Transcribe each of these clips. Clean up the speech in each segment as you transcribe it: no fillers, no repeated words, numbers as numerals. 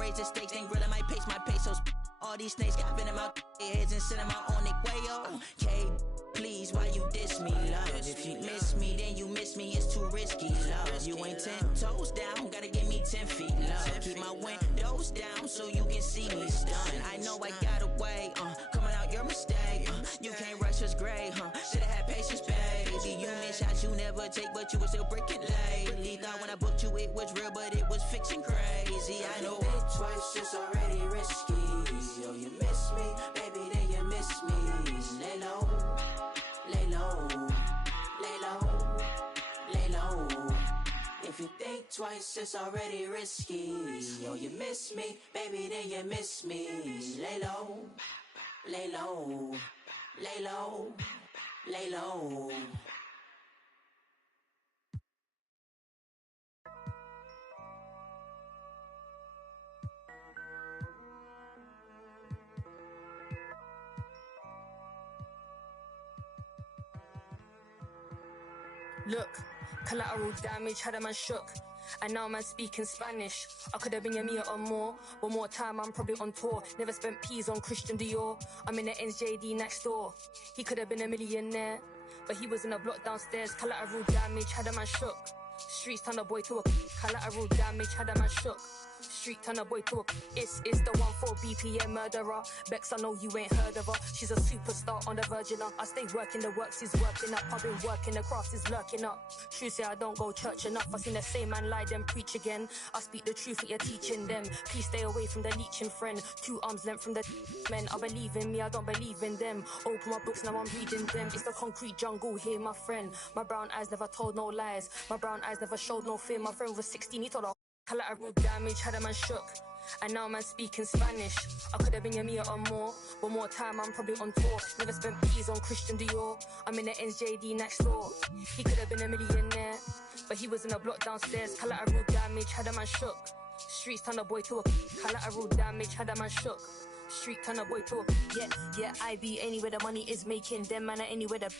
raise the stakes, then grilling my pace, my pesos. All these snakes got venom out their heads and send them out on their way, yo. Okay, please, why you diss me, love? If you miss me, then you miss me, it's too risky, love. You ain't 10 toes down, gotta give me 10 feet, love. Keep my windows down so you can see me stunned. I know I got away, coming out your mistake. You can't rush us great, should've had patience, baby. You miss shots you never take, but you were still breaking lately. Thought when I booked you it was real, but it was fiction crazy. I know think twice, it's already risky. Yo, you miss me, baby, then you miss me. Lay low, lay low, lay low, lay low. If you think twice, it's already risky. Yo, you miss me, baby, then you miss me. Lay low, lay low, lay low, lay low. Look, collateral damage had a man shook, and now man speaking Spanish. I could have been a meter or more. One more time, I'm probably on tour. Never spent peas on Christian Dior. I'm in the NJD next door. He could have been a millionaire, but he was in a block downstairs. Collateral damage had a man shook. Streets turn a boy to a collateral damage had a man shook. Street turn a boy to a it's the 14 BPM murderer. Bex, I know you ain't heard of her. She's a superstar on the virgin. I stay working, the works is working up. I've been working, the craft is lurking up. True say I don't go church enough. I seen the same man lie, then preach again. I speak the truth, what you're teaching them. Please stay away from the leeching friend. 2 arms length from the men. I believe in me, I don't believe in them. Open my books, now I'm reading them. It's the concrete jungle here, my friend. My brown eyes never told no lies. My brown eyes never showed no fear. My friend was 16, he told her collateral damage had a man shook, and now man speaking Spanish. I could have been a meter or more. One more time, I'm probably on tour. Never spent peas on Christian Dior. I'm in the NJD next door. He could have been a millionaire, but he was in a block downstairs. Collateral damage had a man shook. Streets turn a boy to a collateral damage had a man shook. Street turn a boy to a yeah. I be anywhere the money is making. Them man are anywhere the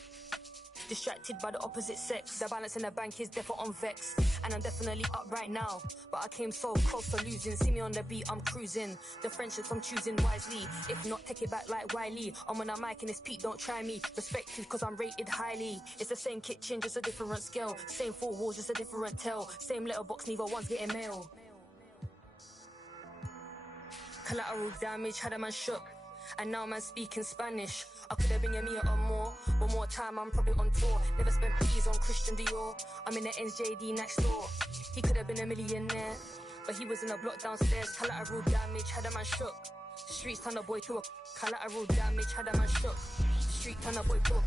distracted by the opposite sex. The balance in the bank is definitely on vex, and I'm definitely up right now, but I came so close to losing. See me on the beat, I'm cruising. The friendships I'm choosing wisely. If not, take it back like Wiley. I'm on a mic and it's Pete, don't try me. Respected cause I'm rated highly. It's the same kitchen, just a different scale. Same 4 walls, just a different tell. Same letterbox, neither one's getting mail. Collateral damage had a man shook, and now man speaking Spanish. I could have been a meter or more. One more time, I'm probably on tour. Never spent peas on Christian Dior. I'm in the NJD next door. He could have been a millionaire, but he was in a block downstairs. Collateral damage had a man shook. Streets turn a boy to a collateral damage had a man shook. Street turn a boy to a.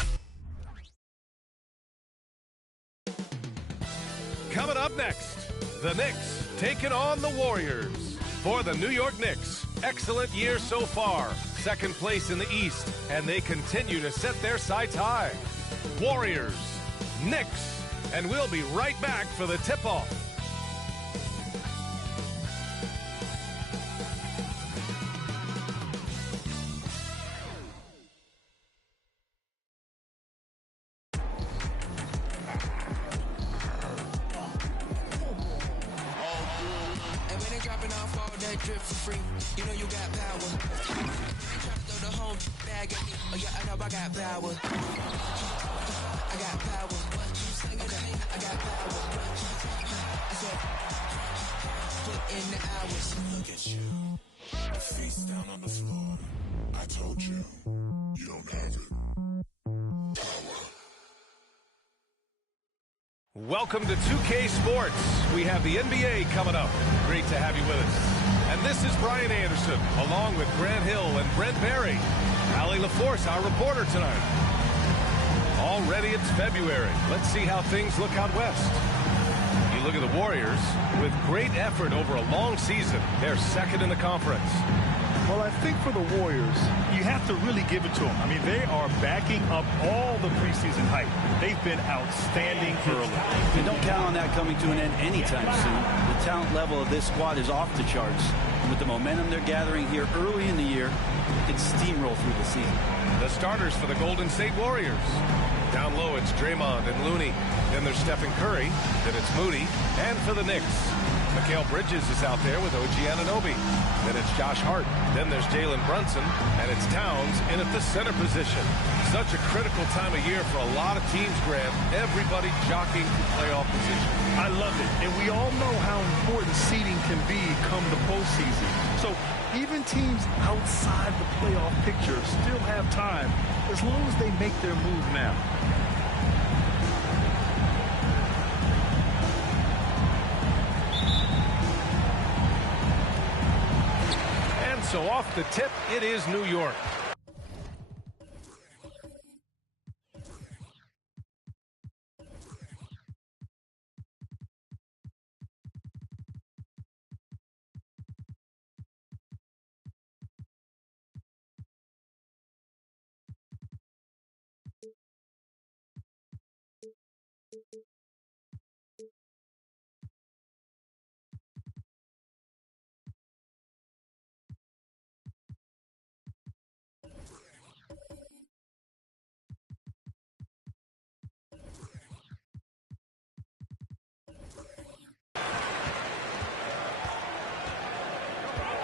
Coming up next, the Knicks taking on the Warriors. For the New York Knicks, excellent year so far. 2nd place in the East, and they continue to set their sights high. Warriors, Knicks, and we'll be right back for the tip-off. Drip for free, you know you got power. Try to throw the whole bag at me. Oh yeah, I know I got power. I got power. Okay, I got power. I said, put in the hours. Look at you, face down on the floor. I told you, you don't have it. Power. Welcome to 2K Sports. We have the NBA coming up. Great to have you with us. And this is Brian Anderson, along with Grant Hill and Brent Barry. Allie LaForce, our reporter tonight. Already it's February. Let's see how things look out west. You look at the Warriors, with great effort over a long season. They're 2nd in the conference. Well, I think for the Warriors, you have to really give it to them. I mean, they are backing up all the preseason hype. They've been outstanding early. You don't count on that coming to an end anytime soon. The talent level of this squad is off the charts. And with the momentum they're gathering here early in the year, it can steamroll through the season. The starters for the Golden State Warriors. Down low, it's Draymond and Looney. Then there's Stephen Curry. Then it's Moody. And for the Knicks, Mikal Bridges is out there with OG Anunoby. Then it's Josh Hart. Then there's Jalen Brunson. And it's Towns in at the center position. Such a critical time of year for a lot of teams, Grant. Everybody jockeying for playoff position. I love it. And we all know how important seeding can be come the postseason. So even teams outside the playoff picture still have time as long as they make their move now. So off the tip, it is New York.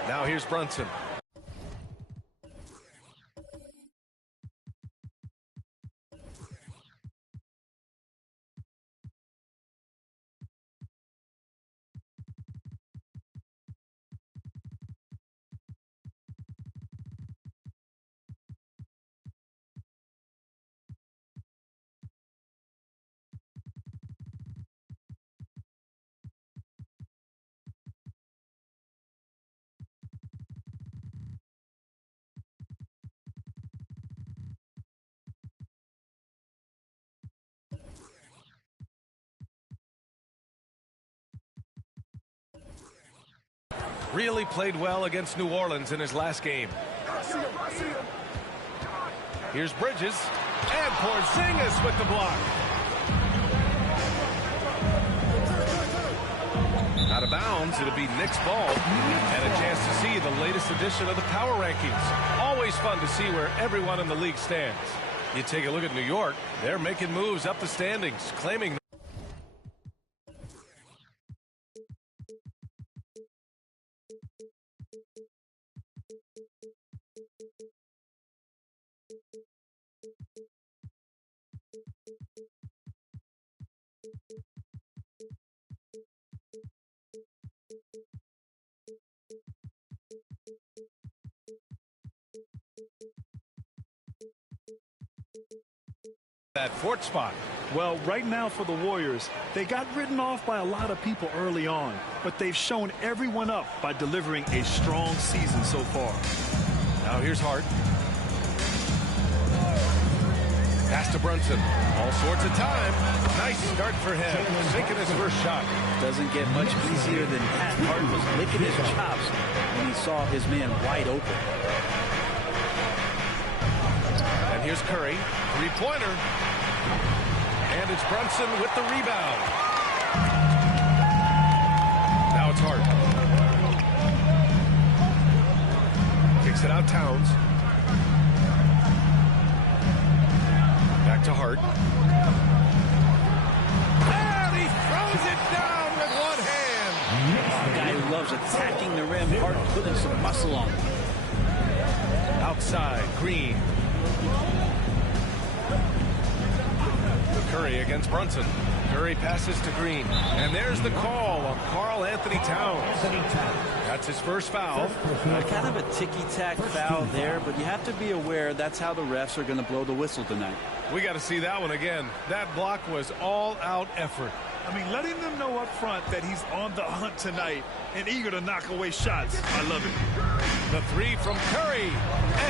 Now here's Brunson. Really played well against New Orleans in his last game. Here's Bridges, and Porzingis with the block. Out of bounds, it'll be Knicks ball, and a chance to see the latest edition of the power rankings. Always fun to see where everyone in the league stands. You take a look at New York, they're making moves up the standings, claiming that fourth spot. Well, right now for the Warriors, they got written off by a lot of people early on, but they've shown everyone up by delivering a strong season so far. Now here's Hart. Pass to Brunson. All sorts of time. Nice start for him. Sinking his first shot. Doesn't get much easier than that. Hart was licking his chops when he saw his man wide open. And here's Curry. Three-pointer. And it's Brunson with the rebound. Now it's Hart. Kicks it out, Towns. Back to Hart. And he throws it down with one hand. The guy who loves attacking the rim. Hart putting some muscle on it. Outside, Green. Curry against Brunson. Curry passes to Green. And there's the call on Karl-Anthony Towns. That's his first foul. Kind of a ticky-tack foul there, but you have to be aware that's how the refs are going to blow the whistle tonight. We got to see that one again. That block was all-out effort. I mean, letting them know up front that he's on the hunt tonight and eager to knock away shots. I love it. The three from Curry.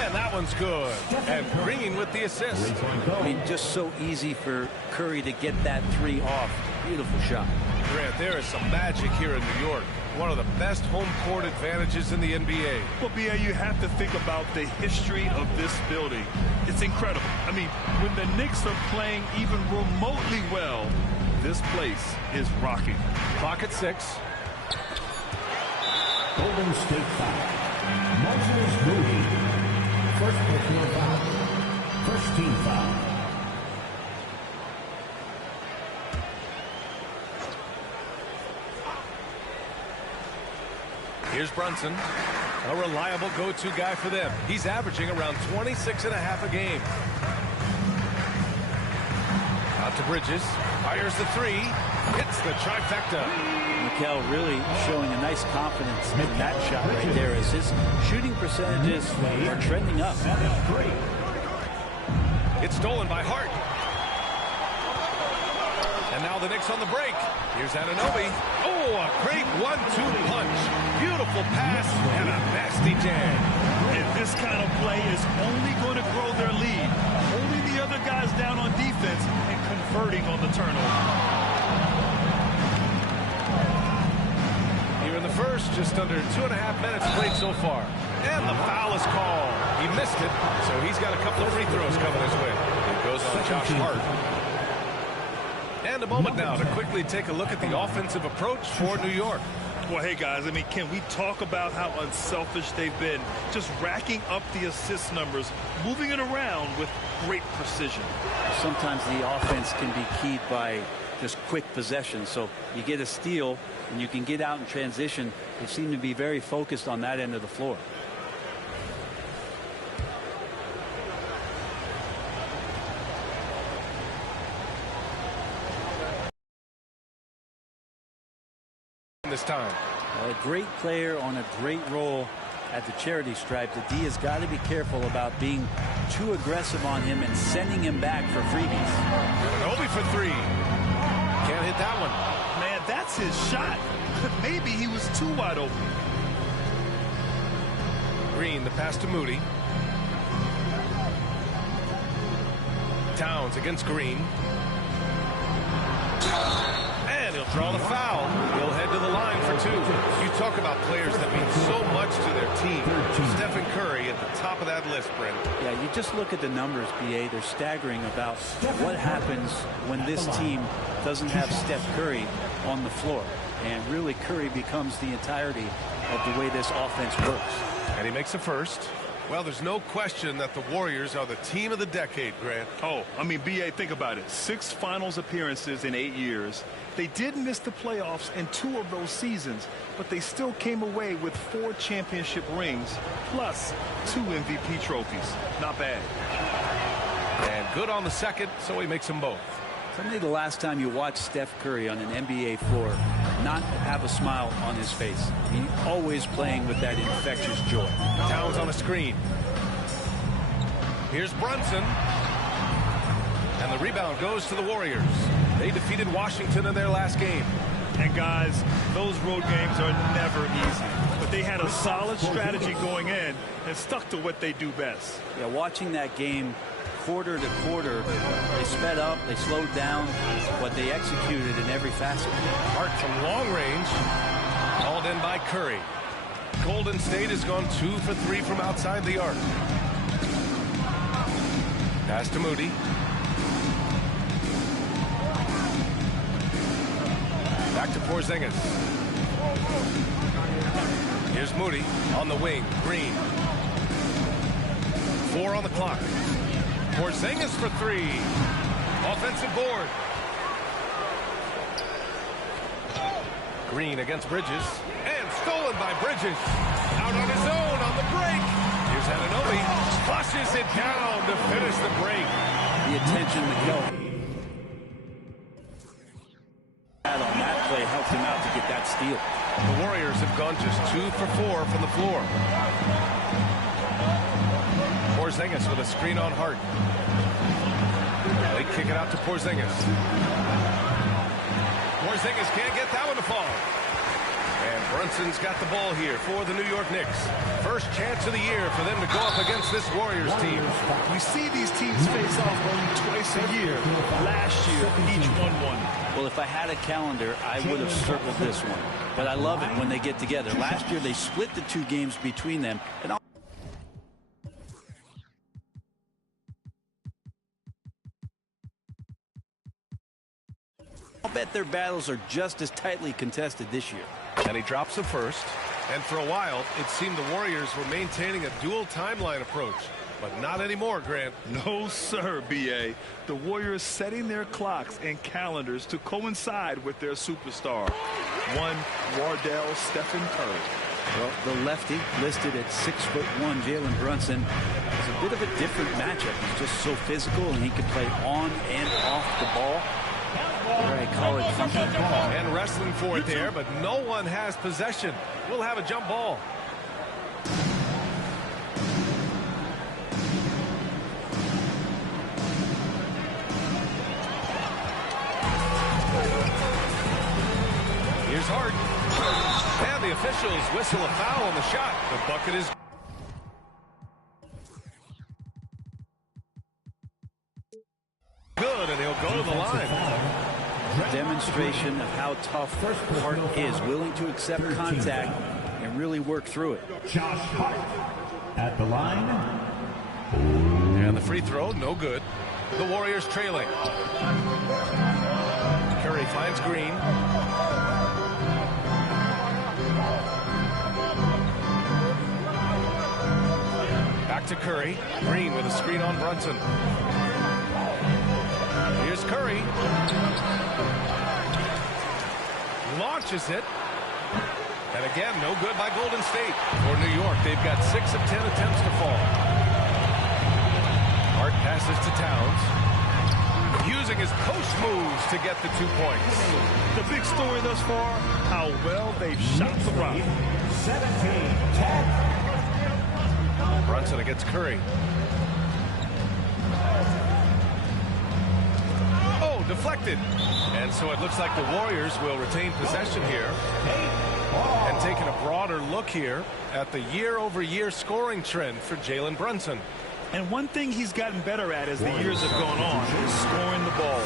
And that one's good. And Green with the assist. I mean, just so easy for Curry to get that three off. Beautiful shot. Grant, there is some magic here in New York. One of the best home court advantages in the NBA. Well, B.A., you have to think about the history of this building. It's incredible. I mean, when the Knicks are playing even remotely well, this place is rocking. Clock at 6. Golden State foul. Moses Moody. First personal foul. First team foul. Here's Brunson, a reliable go-to guy for them. He's averaging around 26.5 a game. Out to Bridges, fires the three, hits the trifecta. Mikal really showing a nice confidence in that shot right there as his shooting percentages are trending up. It's stolen by Hart. And now the Knicks on the break. Here's Anunoby. Oh, a great 1-2 punch. Beautiful pass and a nasty jam. And this kind of play is only going to grow their lead. Holding the other guys down on defense and converting on the turnover. Here in the first, just under 2.5 minutes played so far. And the foul is called. He missed it, so he's got a couple of free throws coming his way. It goes on Josh Hart. And a moment now to quickly take a look at the offensive approach for New York. Well, hey, guys, I mean, can we talk about how unselfish they've been? Just racking up the assist numbers, moving it around with great precision. Sometimes the offense can be keyed by just quick possession. So you get a steal and you can get out in transition. They seem to be very focused on that end of the floor. This time. A great player on a great role at the charity stripe. The D has got to be careful about being too aggressive on him and sending him back for freebies. Anunoby for three. Can't hit that one. Man, that's his shot. Maybe he was too wide open. Green, the pass to Moody. Towns against Green. And he'll draw the foul. He'll head to the line for two. You talk about players that mean so much to their team. Stephen Curry at the top of that list, Brent. Yeah, you just look at the numbers, BA. They're staggering about what happens when this team doesn't have Steph Curry on the floor. And really, Curry becomes the entirety of the way this offense works. And he makes a first. Well, there's no question that the Warriors are the team of the decade, Grant. Oh, I mean, BA, think about it. 6 finals appearances in 8 years. They did miss the playoffs in 2 of those seasons, but they still came away with 4 championship rings, plus 2 MVP trophies. Not bad. And good on the second, so he makes them both. Tell me the last time you watched Steph Curry on an NBA floor not have a smile on his face. He's always playing with that infectious joy. Towns on a screen. Here's Brunson. And the rebound goes to the Warriors. They defeated Washington in their last game. And guys, those road games are never easy. But they had a solid strategy going in and stuck to what they do best. Yeah, watching that game quarter to quarter, they sped up, they slowed down, but they executed in every facet. Hart from long range, called in by Curry. Golden State has gone 2 for 3 from outside the arc. Pass to Moody. Back to Porzingis. Here's Moody on the wing. Green. 4 on the clock. Porzingis for 3. Offensive board. Green against Bridges. And stolen by Bridges. Out on his own on the break. Here's Anunoby. Flushes it down to finish the break. The attention Mikal had on that play helped him out to get that steal. The Warriors have gone just 2 for 4 from the floor. Porzingis with a screen on Hart. They kick it out to Porzingis. Porzingis can't get that one to fall. And Brunson's got the ball here for the New York Knicks. First chance of the year for them to go up against this Warriors team. We see these teams face off only twice a year. Last year, each one won. Well, if I had a calendar, I would have circled this one. But I love it when they get together. Last year, they split the 2 games between them. And I'll bet their battles are just as tightly contested this year. And he drops the first. And for a while, it seemed the Warriors were maintaining a dual timeline approach. But not anymore, Grant. No, sir, B.A. The Warriors setting their clocks and calendars to coincide with their superstar. One Wardell Stephen Curry. Well, the lefty listed at 6'1", Jalen Brunson, is a bit of a different matchup. He's just so physical, and he can play on and off the ball. I call it funky. And wrestling for it there, but no one has possession. We'll have a jump ball. Here's Hart. And the officials whistle a foul on the shot. The bucket is good, and he'll go to the line. Demonstration of how tough Hart is, willing to accept contact and really work through it. Josh Hart at the line. And the free throw, no good. The Warriors trailing. Curry finds Green. Back to Curry. Green with a screen on Brunson. Here's Curry. Launches it. And again, no good by Golden State. For New York, they've got 6 of 10 attempts to fall. Hart passes to Towns. Using his post moves to get the 2 points. The big story thus far, how well they've shot the rock. 17-10. Brunson against Curry. Oh, deflected. And so it looks like the Warriors will retain possession here. And taking a broader look here at the year-over-year scoring trend for Jalen Brunson. And one thing he's gotten better at as the years have gone on is scoring the ball,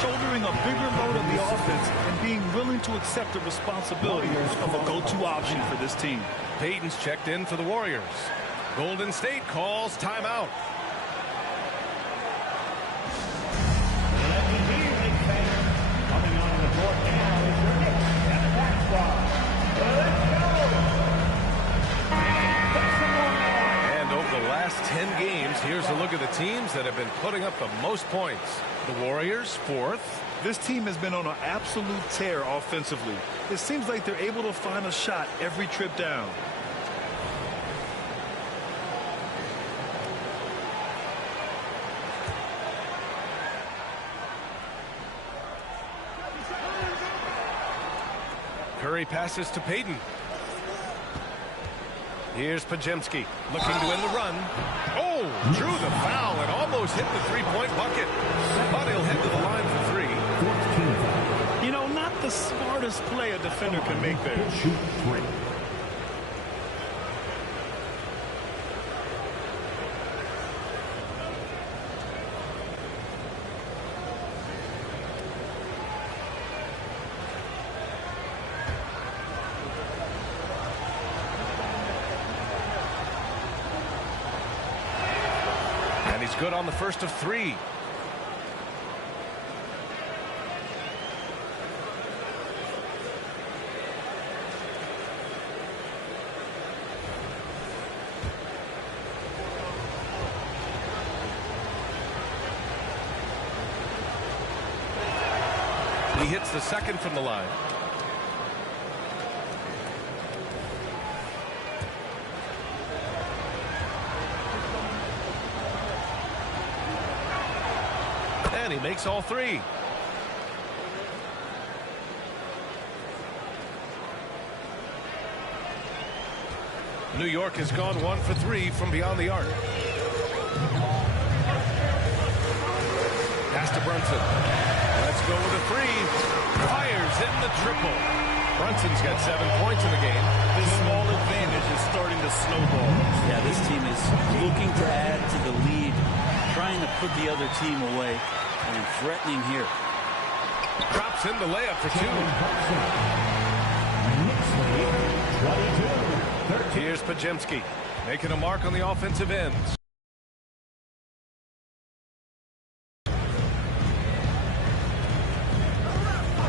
shouldering a bigger load of the offense, and being willing to accept the responsibility of a go-to option for this team. Payton's checked in for the Warriors. Golden State calls timeout. Coming on the court now is your Knicks and the back squad. Let's go! And over the last 10 games, here's a look at the teams that have been putting up the most points. The Warriors, 4th. This team has been on an absolute tear offensively. It seems like they're able to find a shot every trip down. Curry passes to Payton. Here's Porzingis looking to end the run. Oh, drew the foul and almost hit the three-point bucket. But he'll head to the line for 3. You know, not the smartest play a defender can make there. Shoot 3. Good on the first of 3. He hits the second from the line. And he makes all 3. New York has gone 1 for 3 from beyond the arc. Pass to Brunson. Let's go with a 3. Fires in the triple. Brunson's got 7 points in the game. This small advantage is starting to snowball. Yeah, this team is looking to add to the lead, trying to put the other team away, and threatening here. Drops in the layup for 2. Here's Porzingis making a mark on the offensive ends.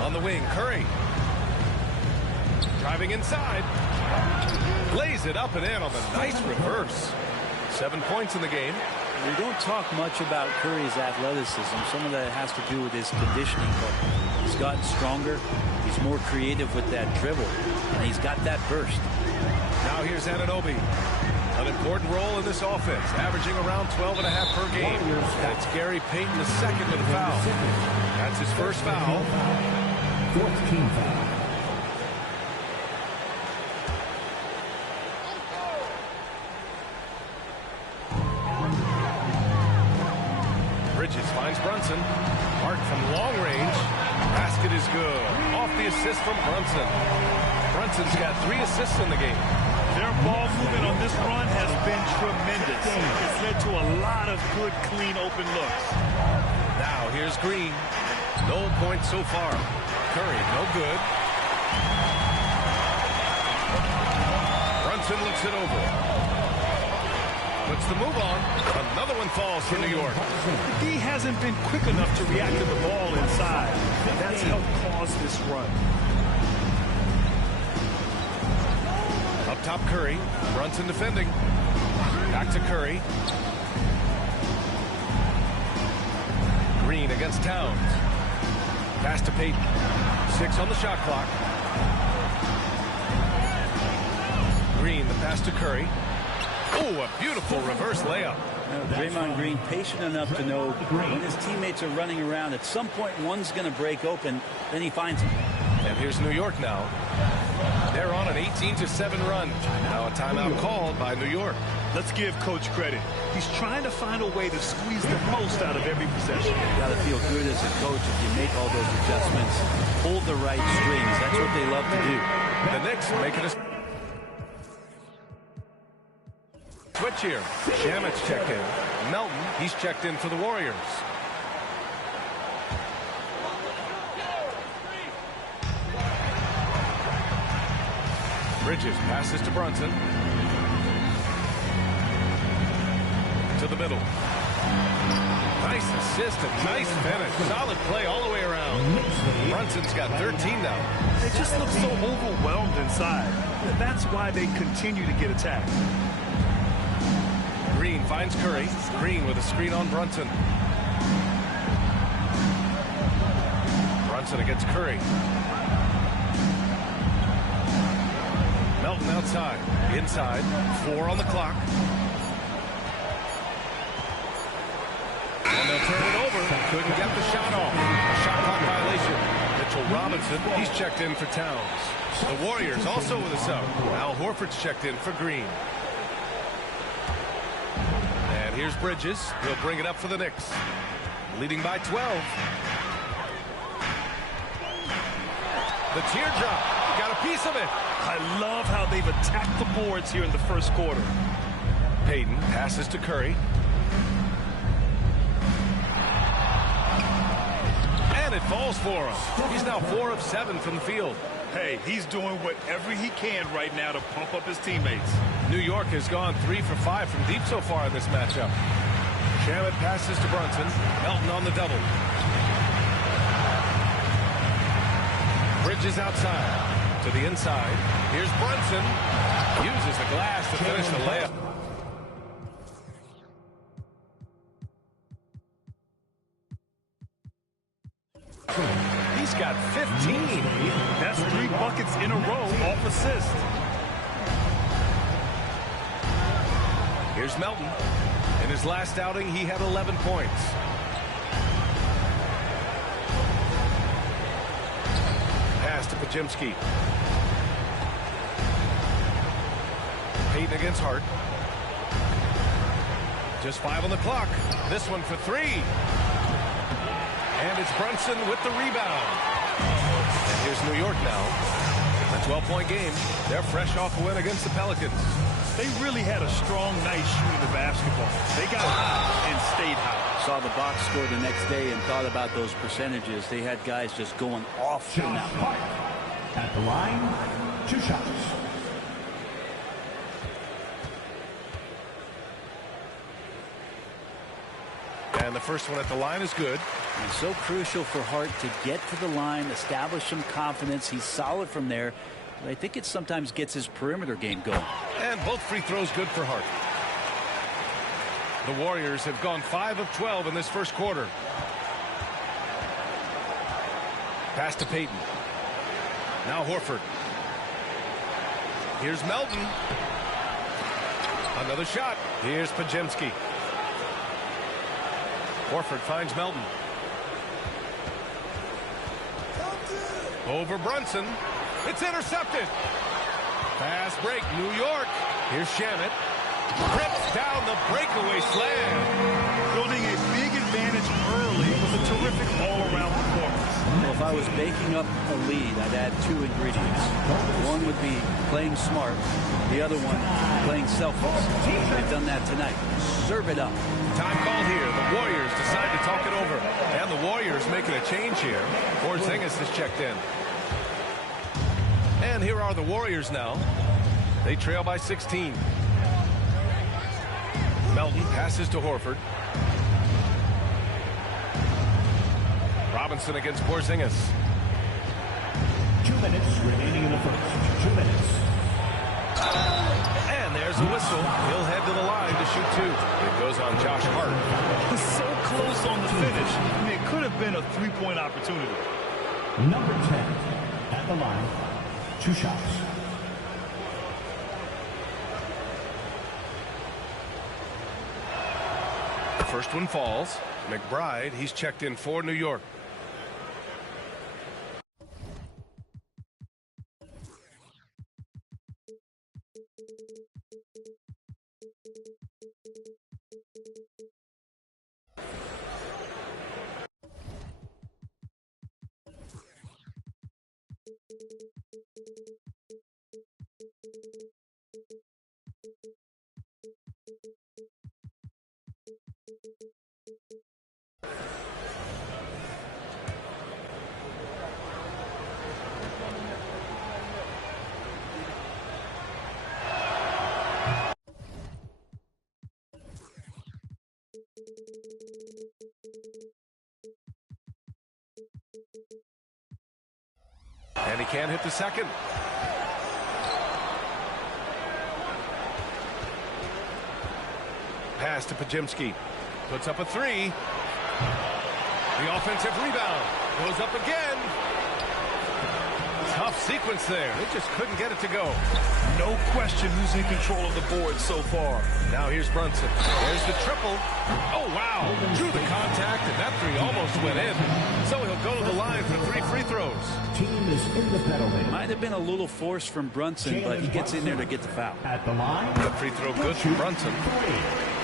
On the wing, Curry. Driving inside. Lays it up and in on the nice reverse. 7 points in the game. We don't talk much about Curry's athleticism. Some of that has to do with his conditioning, but he's gotten stronger. He's more creative with that dribble, and he's got that burst. Now here's Anunoby. An important role in this offense, averaging around 12.5 per game. And it's Gary Payton the second with a foul. That's his first foul. 14th foul. Bridges finds Brunson. Hart from long range. Basket is good. Off the assist from Brunson. Brunson's got 3 assists in the game. Their ball movement on this run has been tremendous. It's led to a lot of good, clean, open looks. Now here's Green. No points so far. Curry, no good. Brunson looks it over. Puts the move on. Another one falls for New York. He hasn't been quick enough to react to the ball inside. That's helped cause this run. Up top, Curry. Brunson defending. Back to Curry. Green against Towns. Pass to Payton. 6 on the shot clock. Green, the pass to Curry. Oh, a beautiful reverse layup. Draymond Green patient enough to know when his teammates are running around, at some point one's going to break open, then he finds him. And here's New York now. They're on an 18-7 run. Now a timeout called by New York. Let's give Coach credit. He's trying to find a way to squeeze the most out of every possession. You got to feel good as a coach if you make all those adjustments, hold the right strings. That's what they love to do. The Knicks making a switch here. Shamit's checked in. Melton, he's checked in for the Warriors. Bridges passes to Brunson. To the middle. Nice assist and nice finish. Solid play all the way around. Brunson's got 13 now. They just look so overwhelmed inside. That's why they continue to get attacked. Green finds Curry. Green with a screen on Brunson. Brunson against Curry. Melton outside. Inside. 4 on the clock. And they'll turn it over. Couldn't get the shot off. A shot clock violation. Mitchell Robinson, he's checked in for Towns. The Warriors also with a sub. Al Horford's checked in for Green. And here's Bridges. He'll bring it up for the Knicks. Leading by 12. The teardrop. Got a piece of it. I love how they've attacked the boards here in the first quarter. Payton passes to Curry. And it falls for him. He's now 4 of 7 from the field. Hey, he's doing whatever he can right now to pump up his teammates. New York has gone 3 for 5 from deep so far in this matchup. Shamet passes to Brunson. Melton on the double. Bridges outside. To the inside. Here's Brunson. Uses the glass to finish the layup. He's got 15. That's 3 buckets in a row off assist. Here's Melton. In his last outing, he had 11 points. Pass to Porzingis. Payton against Hart. Just 5 on the clock. This one for 3. And it's Brunson with the rebound. And here's New York now. A 12-point game. They're fresh off a win against the Pelicans. They really had a strong night shooting the basketball. They got hot and stayed hot. Saw the box score the next day and thought about those percentages. They had guys just going off in that one. At the line, 2 shots. And the first one at the line is good. And so crucial for Hart to get to the line, establish some confidence. He's solid from there. But I think it sometimes gets his perimeter game going. And both free throws good for Hart. The Warriors have gone 5 of 12 in this first quarter. Pass to Payton. Now Horford. Here's Melton. Another shot. Here's Porzingis. Horford finds Melton. Over Brunson. It's intercepted. Fast break, New York. Here's Shamet. Rips down the breakaway slam. Building a big advantage early with a terrific all-around performance. Well, if I was baking up a lead, I'd add two ingredients. One would be playing smart. The other one, playing selfless. They've done that tonight. Serve it up. Time called here. The Warriors decide to talk it over. And the Warriors making a change here. Porzingis has checked in. And here are the Warriors now. They trail by 16. Melton passes to Horford. Robinson against Porzingis. 2 minutes remaining in the first. 2 minutes. And there's a whistle. He'll head to the line to shoot two. It goes on Josh Hart. He's so close on the finish. I mean, it could have been a three-point opportunity. Number 10 at the line. 2 shots. The first one falls. McBride, he's checked in for New York. And he can't hit the second. Pass to Porzingis. Puts up a three. The offensive rebound. Goes up again. Tough sequence there. They just couldn't get it to go. No question who's in control of the board so far. Now here's Brunson. There's the triple. Oh, wow. Drew the contact, and that three almost went in. So he'll go to the line for 3 free throws. Team is in the penalty. Might have been a little force from Brunson, but he gets in there to get the foul. At the line. The free throw good for Brunson. 3.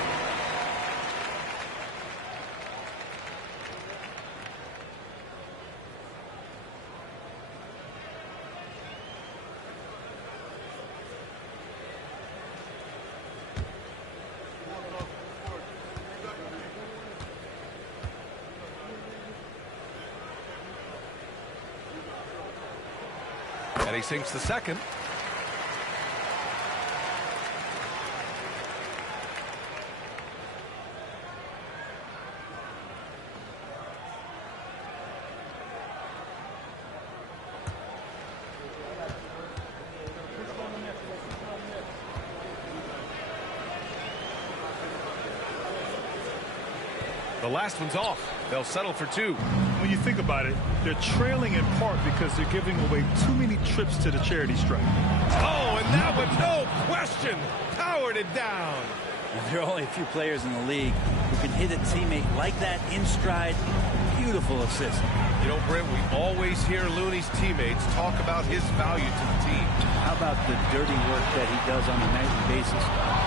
And he sinks the second. The last one's off. They'll settle for 2. When you think about it, they're trailing in part because they're giving away too many trips to the charity stripe. Oh, and that one, no question, powered it down. There are only a few players in the league who can hit a teammate like that in stride. Beautiful assist. You know, Brent, we always hear Looney's teammates talk about his value to the team. How about the dirty work that he does on a nightly basis?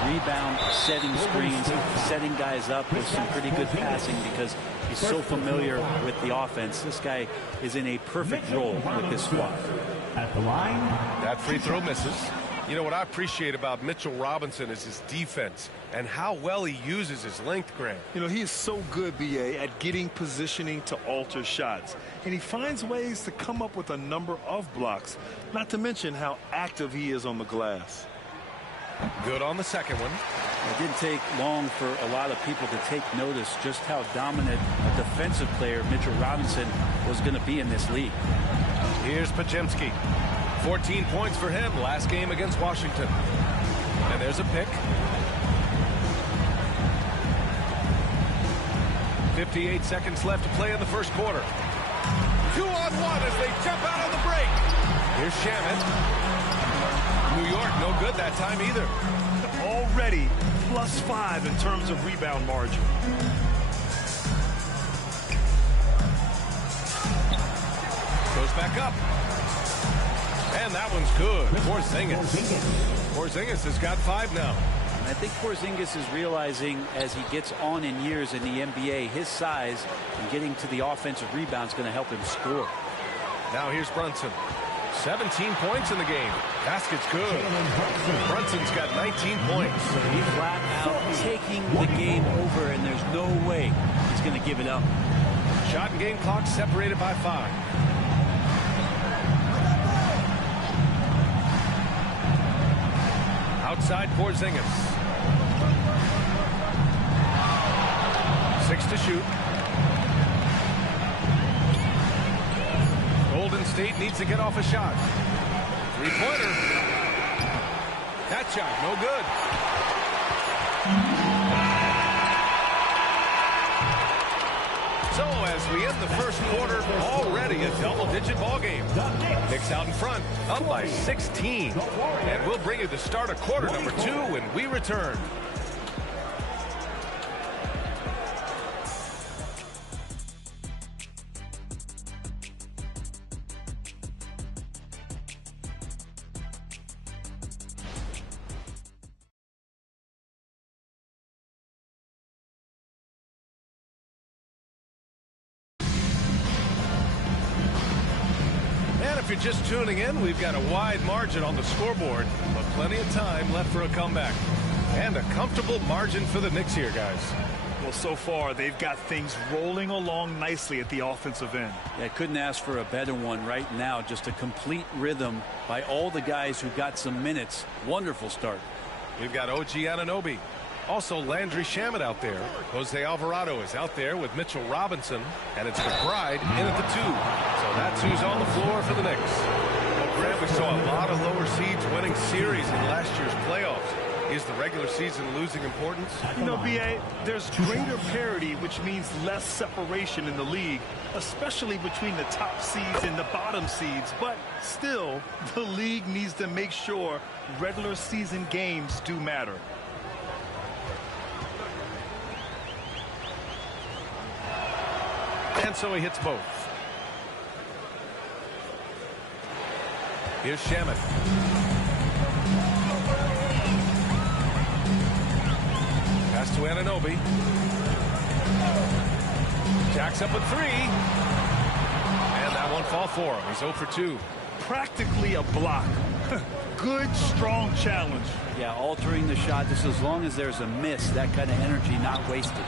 Rebound, setting screens, setting guys up with some pretty good passing because he's so familiar with the offense. This guy is in a perfect role with this squad. At the line. That free throw misses. You know what I appreciate about Mitchell Robinson is his defense and how well he uses his length, Grant. You know, he is so good, B.A., at getting positioning to alter shots. And he finds ways to come up with a number of blocks, not to mention how active he is on the glass. Good on the second one. It didn't take long for a lot of people to take notice just how dominant a defensive player Mitchell Robinson was going to be in this league. Here's Porzingis. 14 points for him last game against Washington. And there's a pick. 58 seconds left to play in the first quarter. 2-on-1 as they jump out on the break. Here's Shamet. New York, no good that time either. Already +5 in terms of rebound margin. Goes back up. And that one's good. Porzingis has got 5 now. I think Porzingis is realizing as he gets on in years in the NBA, his size and getting to the offensive rebound is going to help him score. Now here's Brunson. 17 points in the game. Basket's good. Brunson's got 19 points. He's flat out taking the game over, and there's no way he's going to give it up. Shot and game clock separated by 5. Outside Porzingis. 6 to shoot. Golden State needs to get off a shot. 3-pointer. That shot, no good. So as we end the first quarter, already a double-digit ball game. Knicks out in front, up by 16. And we'll bring you the start of quarter number 2 when we return. If you're just tuning in, we've got a wide margin on the scoreboard, but plenty of time left for a comeback. And a comfortable margin for the Knicks here, guys. Well, so far, they've got things rolling along nicely at the offensive end. Yeah, couldn't ask for a better one right now. Just a complete rhythm by all the guys who got some minutes. Wonderful start. We've got OG Anunoby. Also Landry Shamet out there. Jose Alvarado is out there with Mitchell Robinson. And it's McBride in at the 2. So that's who's on the floor for the Knicks. Well, Grant, we saw a lot of lower seeds winning series in last year's playoffs. Is the regular season losing importance? You know, B.A., there's greater parity, which means less separation in the league, especially between the top seeds and the bottom seeds. But still, the league needs to make sure regular season games do matter. And so he hits both. Here's Shamet. Pass to Anunoby. Jacks up a 3. And that won't fall for him. He's 0 for 2. Practically a block. Good, strong challenge. Yeah, altering the shot just as long as there's a miss. That kind of energy not wasted.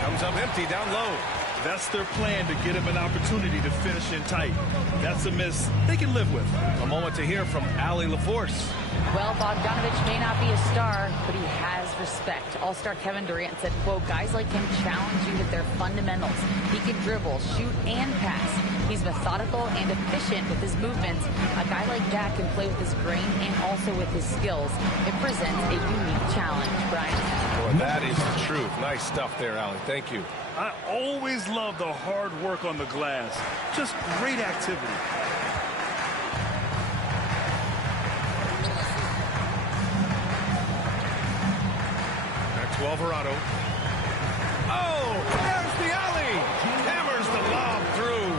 Comes up empty down low. That's their plan, to get him an opportunity to finish in tight. That's a miss they can live with. A moment to hear from Allie LaForce. Well, Bogdanovich may not be a star, but he has respect. All-star Kevin Durant said, quote, guys like him challenge you with their fundamentals. He can dribble, shoot, and pass. He's methodical and efficient with his movements. A guy like that can play with his brain and also with his skills. It presents a unique challenge, Brian. Boy, that is the truth. Nice stuff there, Allie. Thank you. I always love the hard work on the glass. Just great activity. Back to Alvarado. Oh, there's the alley. Hammers the lob through.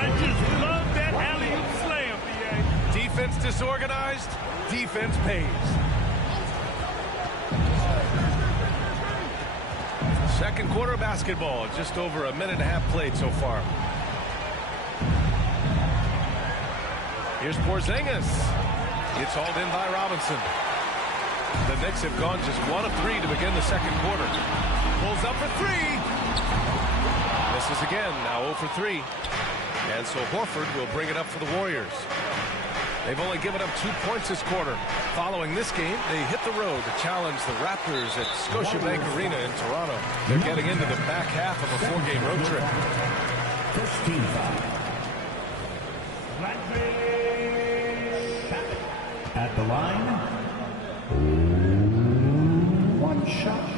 I just love that alley-oop slam, B.A. Defense disorganized. Defense pays. Second quarter of basketball, just over a minute and a half played so far. Here's Porzingis. It's hauled in by Robinson. The Knicks have gone just 1 of 3 to begin the second quarter. Pulls up for 3. Misses again, now 0 for 3. And so Horford will bring it up for the Warriors. They've only given up 2 points this quarter. Following this game, they hit the road to challenge the Raptors at Scotiabank Arena in Toronto. They're getting into the back half of a 4-game road trip. First team foul. At the line, 1 shot.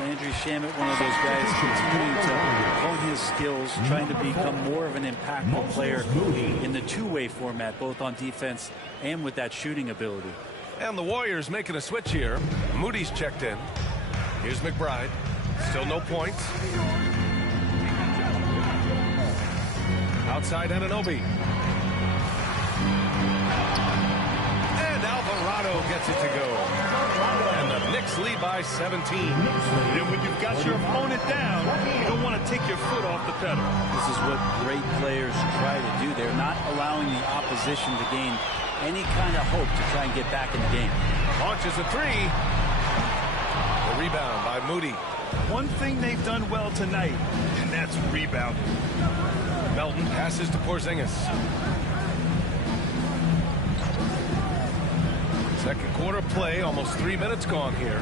Landry Shamet one of those guys continuing to hone his skills, trying to become more of an impactful player in the two-way format, both on defense and with that shooting ability. And the Warriors making a switch here. Moody's checked in. Here's McBride. Still no points. Outside Anunoby. And Alvarado gets it to go. And the Knicks lead by 17. And when you've got your opponent down, you don't want to take your foot off the pedal. This is what great players try to do. They're not allowing the opposition to gain any kind of hope to try and get back in the game. Launches a three. The rebound by Moody. One thing they've done well tonight, and that's rebounding. Melton passes to Porzingis. Second quarter play, almost 3 minutes gone here.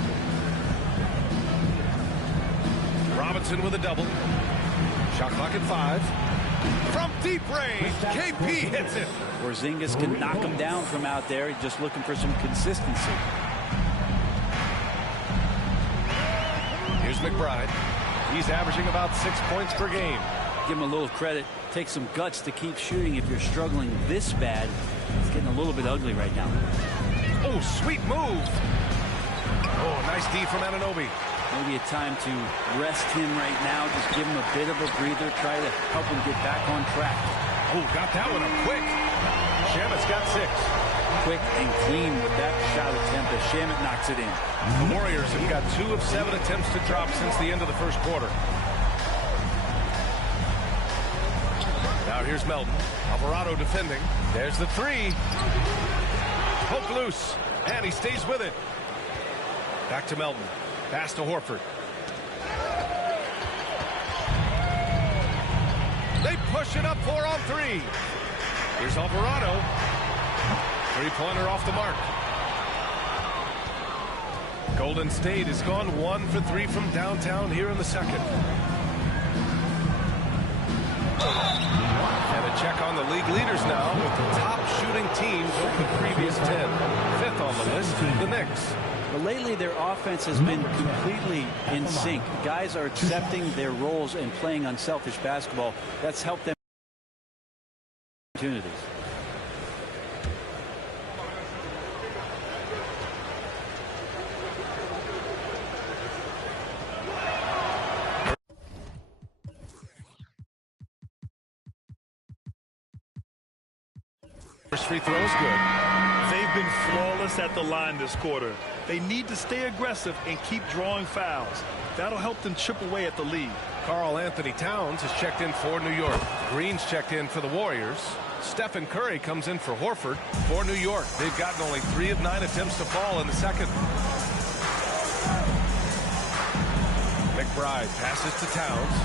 Robinson with a double. Shot clock at 5. From deep range, KP hits it. Porzingis can knock him down from out there. He's just looking for some consistency. Here's McBride. He's averaging about 6 points per game. Give him a little credit. Take some guts to keep shooting if you're struggling this bad. It's getting a little bit ugly right now. Oh, sweet move. Oh, nice D from Anunoby. Maybe a time to rest him right now. Just give him a bit of a breather. Try to help him get back on track. Oh, got that one up quick. Shamet's got 6. Quick and clean with that shot attempt as Shamet knocks it in. The Warriors have got 2 of 7 attempts to drop since the end of the first quarter. Now here's Melton. Alvarado defending. There's the 3. Poke loose. And he stays with it. Back to Melton. Pass to Horford. They push it up 4 on 3. Here's Alvarado. Three-pointer off the mark. Golden State has gone 1 for 3 from downtown here in the second. And a check on the league leaders now with the top shooting teams over the previous 10. 5th on the list, the Knicks. But lately, their offense has been completely in sync. Guys are accepting their roles and playing unselfish basketball. That's helped them opportunities. First free throw is good. They've been flawless at the line this quarter. They need to stay aggressive and keep drawing fouls. That'll help them chip away at the lead. Karl-Anthony Towns has checked in for New York. Green's checked in for the Warriors. Stephen Curry comes in for Horford. For New York, they've gotten only 3 of 9 attempts to fall in the second. McBride passes to Towns.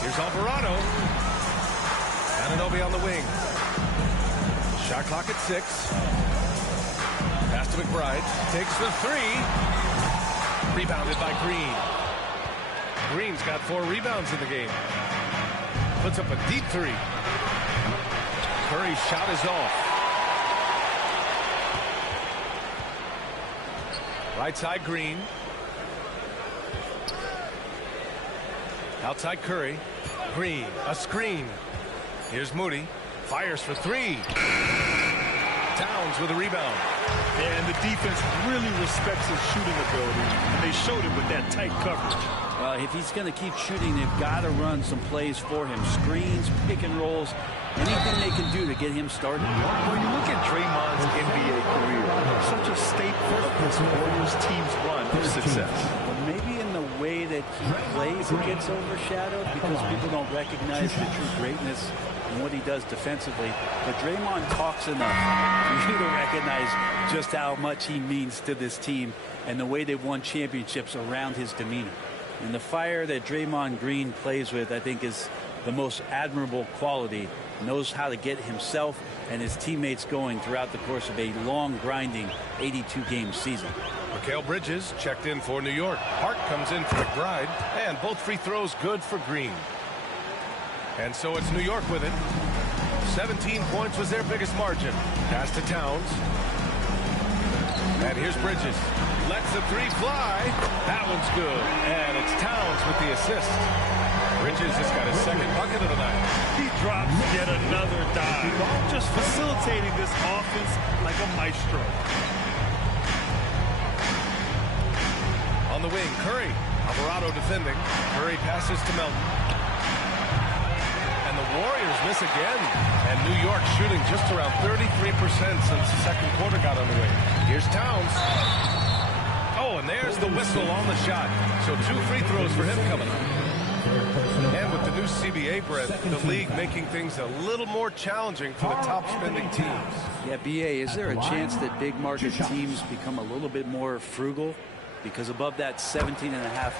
Here's Alvarado. Anunoby on the wing. Shot clock at 6. Pass to McBride. Takes the 3. Rebounded by Green. Green's got 4 rebounds in the game. Puts up a deep 3. Curry's shot is off. Right side Green. Outside Curry. Green, a screen. Here's Moody. Fires for 3. Towns with a rebound. And the defense really respects his shooting ability, and they showed it with that tight coverage. Well, if he's going to keep shooting, they've got to run some plays for him. Screens, pick and rolls, anything they can do to get him started. When you look at Draymond's NBA career, such a staple of this Warriors team's run of success. Maybe in the way that he plays it gets overshadowed because people don't recognize the true greatness and what he does defensively. But Draymond talks enough for you to recognize just how much he means to this team and the way they've won championships around his demeanor. And the fire that Draymond Green plays with, I think, is the most admirable quality. Knows how to get himself and his teammates going throughout the course of a long, grinding 82-game season. Mikal Bridges checked in for New York. Hart comes in for McBride, and both free throws good for Green. And so it's New York with it. 17 points was their biggest margin. Pass to Towns. And here's Bridges. Lets the three fly. That one's good. And it's Towns with the assist. Bridges has got his second bucket of the night. He drops yet another dive, just facilitating this offense like a maestro. On the wing, Curry. Alvarado defending. Curry passes to Melton. And the Warriors miss again. And New York shooting just around 33% since the second quarter got underway. Here's Towns. Oh, and there's the whistle on the shot. So 2 free throws for him coming up. And with the new CBA, Brett, the league making things a little more challenging for the top spending teams. Yeah, BA, is there a chance that big market teams become a little bit more frugal? Because above that $17.5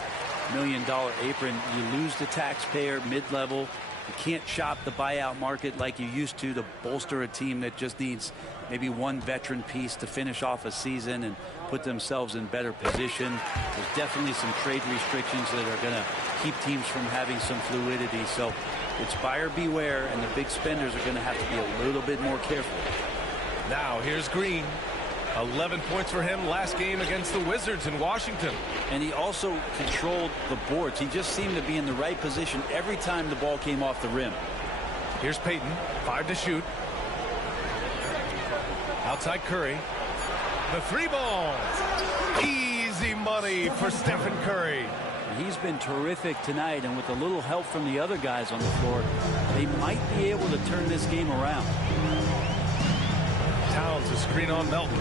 million apron, you lose the taxpayer mid-level. You can't shop the buyout market like you used to bolster a team that just needs maybe one veteran piece to finish off a season and put themselves in better position. There's definitely some trade restrictions that are going to keep teams from having some fluidity. So it's buyer beware, and the big spenders are going to have to be a little bit more careful. Now here's Green. 11 points for him last game against the Wizards in Washington. And he also controlled the boards. He just seemed to be in the right position every time the ball came off the rim. Here's Payton. 5 to shoot. Outside Curry. The 3 ball. Easy money for Stephen Curry. He's been terrific tonight, and with a little help from the other guys on the floor, they might be able to turn this game around. Towns a screen on Melton.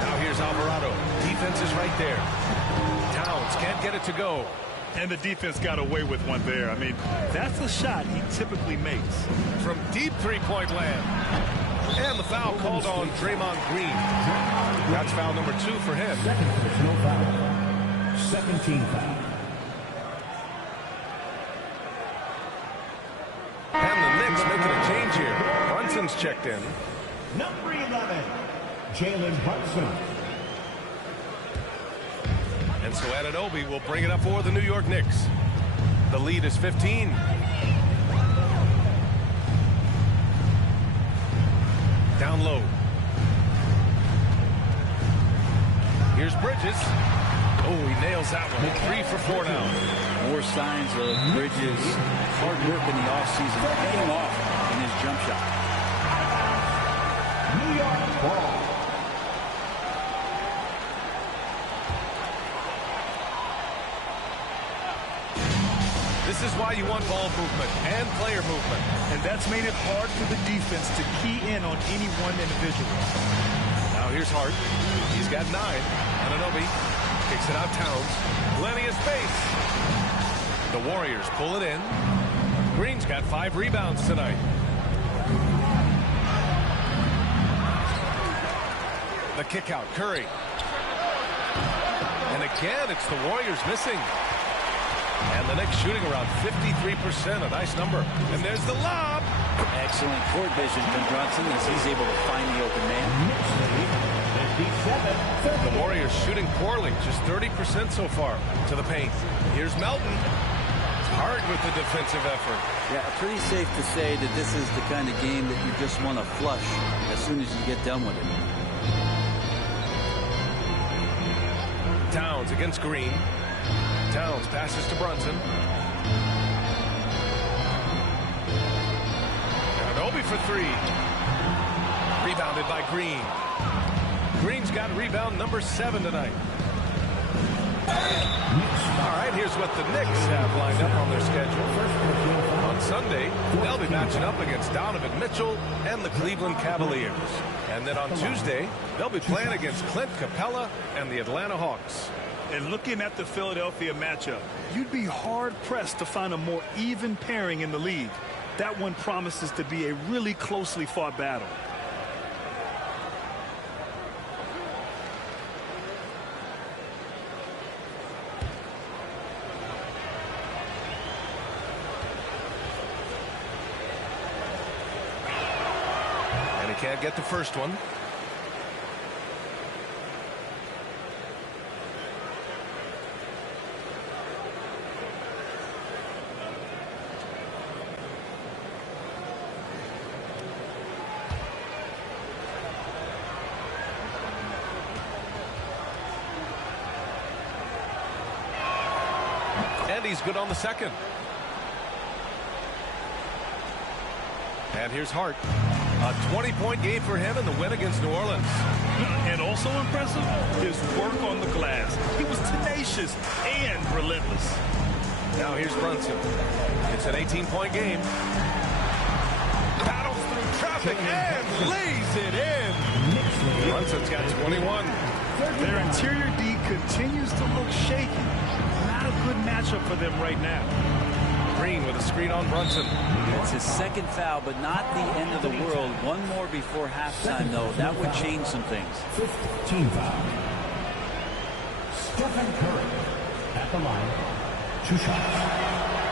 Now here's Alvarado. Defense is right there. Towns can't get it to go. And the defense got away with one there. I mean, that's a shot he typically makes. From deep three-point land. And the foul called on Draymond Green. That's foul number 2 for him. Second personal foul. Second team foul. And the Knicks making a change here. Brunson's checked in. Number 11, Jalen Brunson. And so Anunoby will bring it up for the New York Knicks. The lead is 15. Down low. Here's Bridges. Oh, he nails that one. 3 for 4 now. More signs of Bridges' hard work in the offseason paying off in his jump shot. New York ball. This is why you want ball movement and player movement. And that's made it hard for the defense to key in on any one individual. Now here's Hart. He's got 9. Anunoby kicks it out Towns. Plenty of space. The Warriors pull it in. Green's got 5 rebounds tonight. The kick out, Curry. And again, it's the Warriors missing. And the Knicks shooting around 53%, a nice number. And there's the lob. Excellent court vision from Brunson as he's able to find the open man. The Warriors shooting poorly, just 30% so far to the paint. Here's Melton. Hard with the defensive effort. Yeah, pretty safe to say that this is the kind of game that you just want to flush as soon as you get done with it. Towns against Green. Towns passes to Brunson. Anunoby for 3. Rebounded by Green. Green's got rebound number 7 tonight. All right, here's what the Knicks have lined up on their schedule. On Sunday, they'll be matching up against Donovan Mitchell and the Cleveland Cavaliers. And then on Tuesday, they'll be playing against Clint Capella and the Atlanta Hawks. And looking at the Philadelphia matchup, you'd be hard-pressed to find a more even pairing in the league. That one promises to be a really closely fought battle. And he can't get the first one. he's good on the second. And here's Hart. A 20-point game for him in the win against New Orleans. And also impressive, his work on the glass. He was tenacious and relentless. Now here's Brunson. It's an 18-point game. Battles through traffic and lays it in. Brunson's got 21. Their interior D continues to look shaky. Not a good matchup for them right now. Green with a screen on Brunson. It's his second foul, but not the end of the world. One more before halftime, though. That would change some things. Fifth team foul. Stephen Curry at the line. 2 shots.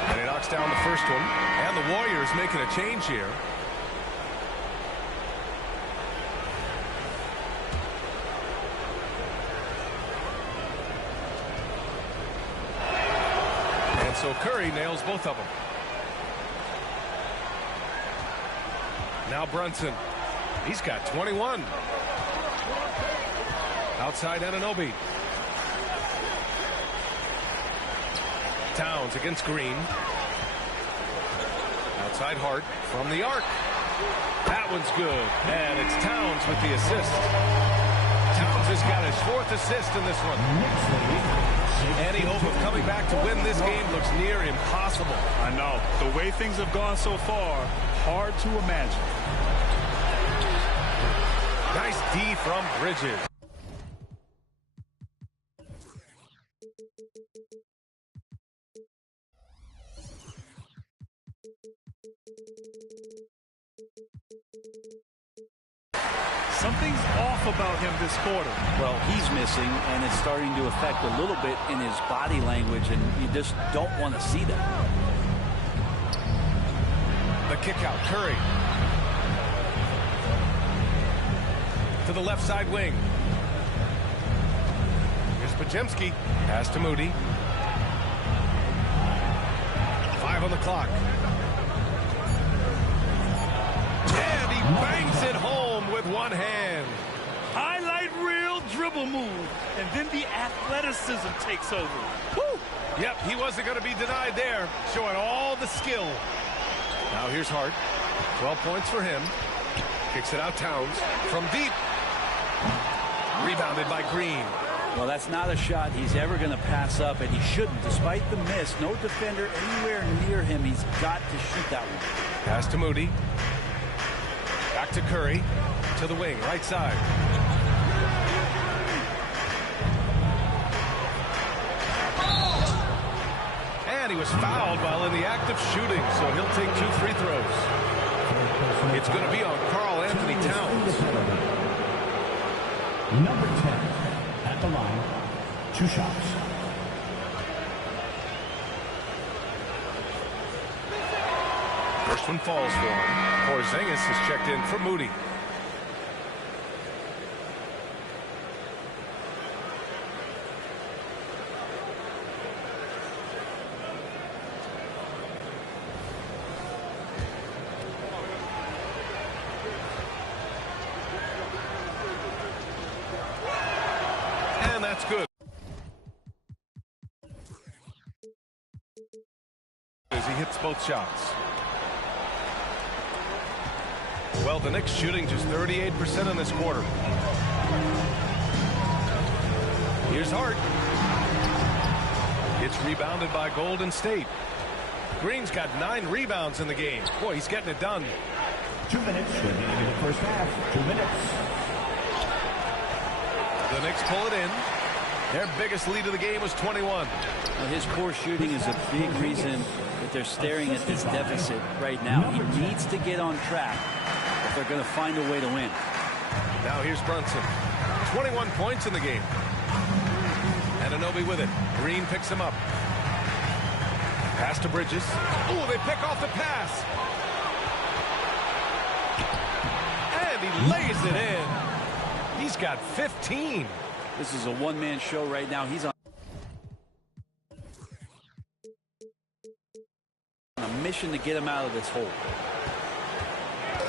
And he knocks down the first one. And the Warriors making a change here. So Curry nails both of them. Now Brunson. He's got 21. Outside Anunoby. Towns against Green. Outside Hart from the arc. That one's good. And it's Towns with the assist. Towns has got his 4th assist in this one. Any hope of coming back to win this game looks near impossible. I know. The way things have gone so far, hard to imagine. Nice D from Bridges. Something's off about him this quarter. Well, he's missing, and it's starting to affect a little bit in his body language, and you just don't want to see that. The kick out, Curry. To the left side wing. Here's Podziemski. Pass to Moody. 5 on the clock. And he bangs it home with one hand. Highlight reel dribble move, and then the athleticism takes over. Woo! Yep, he wasn't going to be denied there, showing all the skill. Now here's Hart. 12 points for him. Kicks it out Towns from deep. Rebounded by Green. Well, that's not a shot he's ever going to pass up, and he shouldn't. Despite the miss, no defender anywhere near him. He's got to shoot that one. Pass to Moody. Back to Curry. To the wing, right side. And he was fouled while in the act of shooting, so he'll take 2 free throws. It's going to be on Karl-Anthony Towns. Number 10 at the line. 2 shots. First one falls for him. Porzingis is checked in for Moody. And that's good. As he hits both shots. Well, the Knicks shooting just 38% in this quarter. Here's Hart. It's rebounded by Golden State. Green's got 9 rebounds in the game. Boy, he's getting it done. 2 minutes remaining in the first half. 2 minutes. The Knicks pull it in. Their biggest lead of the game was 21. Well, his poor shooting is a big reason that they're staring at this deficit right now. He needs to get on track if they're going to find a way to win. Now here's Brunson. 21 points in the game. Anunoby with it. Green picks him up. Pass to Bridges. Oh, they pick off the pass. And he lays it in. He's got 15. This is a one-man show right now. He's on a mission to get him out of this hole.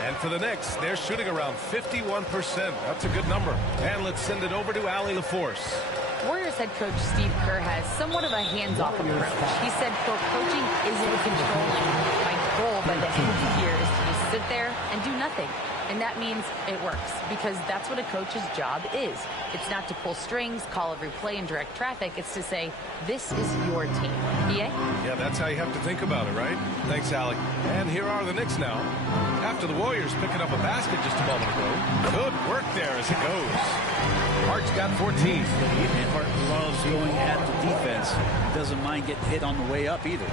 And for the Knicks, they're shooting around 51%. That's a good number. And let's send it over to Allie LaForce. Warriors head coach Steve Kerr has somewhat of a hands-off approach. He said, quote, coaching isn't controlling. My goal by the end of the year is to just sit there and do nothing. And that means it works, because that's what a coach's job is. It's not to pull strings, call every play, and direct traffic. It's to say, this is your team. BA? Yeah, that's how you have to think about it, right? Thanks, Allie. And here are the Knicks now. After the Warriors picking up a basket just a moment ago. Good work there as it goes. Hart's got 14. And Hart loves going at the defense. He doesn't mind getting hit on the way up either.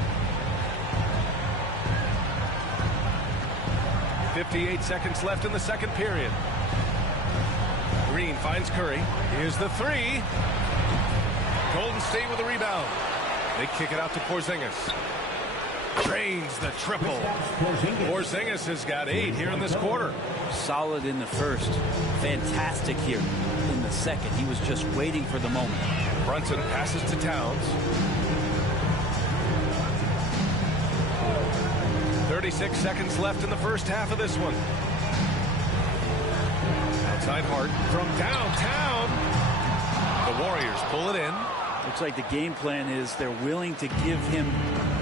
58 seconds left in the second period. Green finds Curry. Here's the three. Golden State with a rebound. They kick it out to Porzingis. Drains the triple. Porzingis has got 8 here in this quarter. Solid in the first. Fantastic here in the second. He was just waiting for the moment. Brunson passes to Towns. 36 seconds left in the first half of this one. Outside Hart from downtown. The Warriors pull it in. Looks like the game plan is they're willing to give him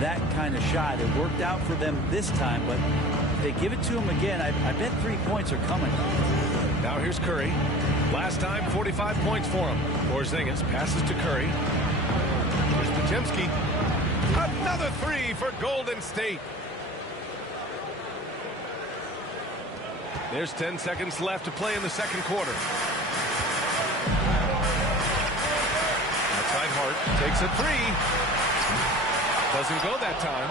that kind of shot. It worked out for them this time, but if they give it to him again, I bet 3 points are coming. Now here's Curry. Last time, 45 points for him. Porzingis passes to Curry. Here's Podziemski. Another three for Golden State. There's 10 seconds left to play in the second quarter. Outside Hart takes a three. Doesn't go that time.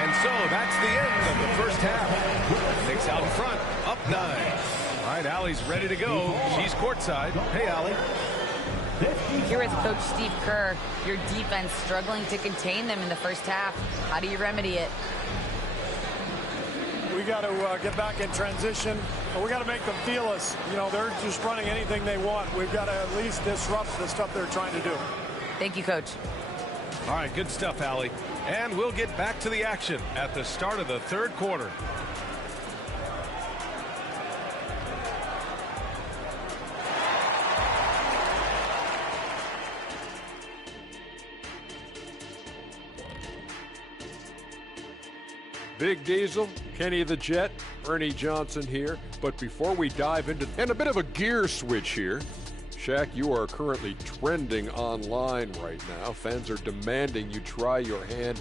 And so that's the end of the first half. Knicks out in front, up 9. All right, Allie's ready to go. She's courtside. Hey, Allie. Here with Coach Steve Kerr, your defense struggling to contain them in the first half. How do you remedy it? We got to get back in transition. We got to make them feel us. You know, they're just running anything they want. We've got to at least disrupt the stuff they're trying to do. Thank you, Coach. All right, good stuff, Allie. And we'll get back to the action at the start of the third quarter. Big Diesel, Kenny the Jet, Ernie Johnson here. But before we dive into, and a bit of a gear switch here, Shaq, you are currently trending online right now. Fans are demanding you try your hand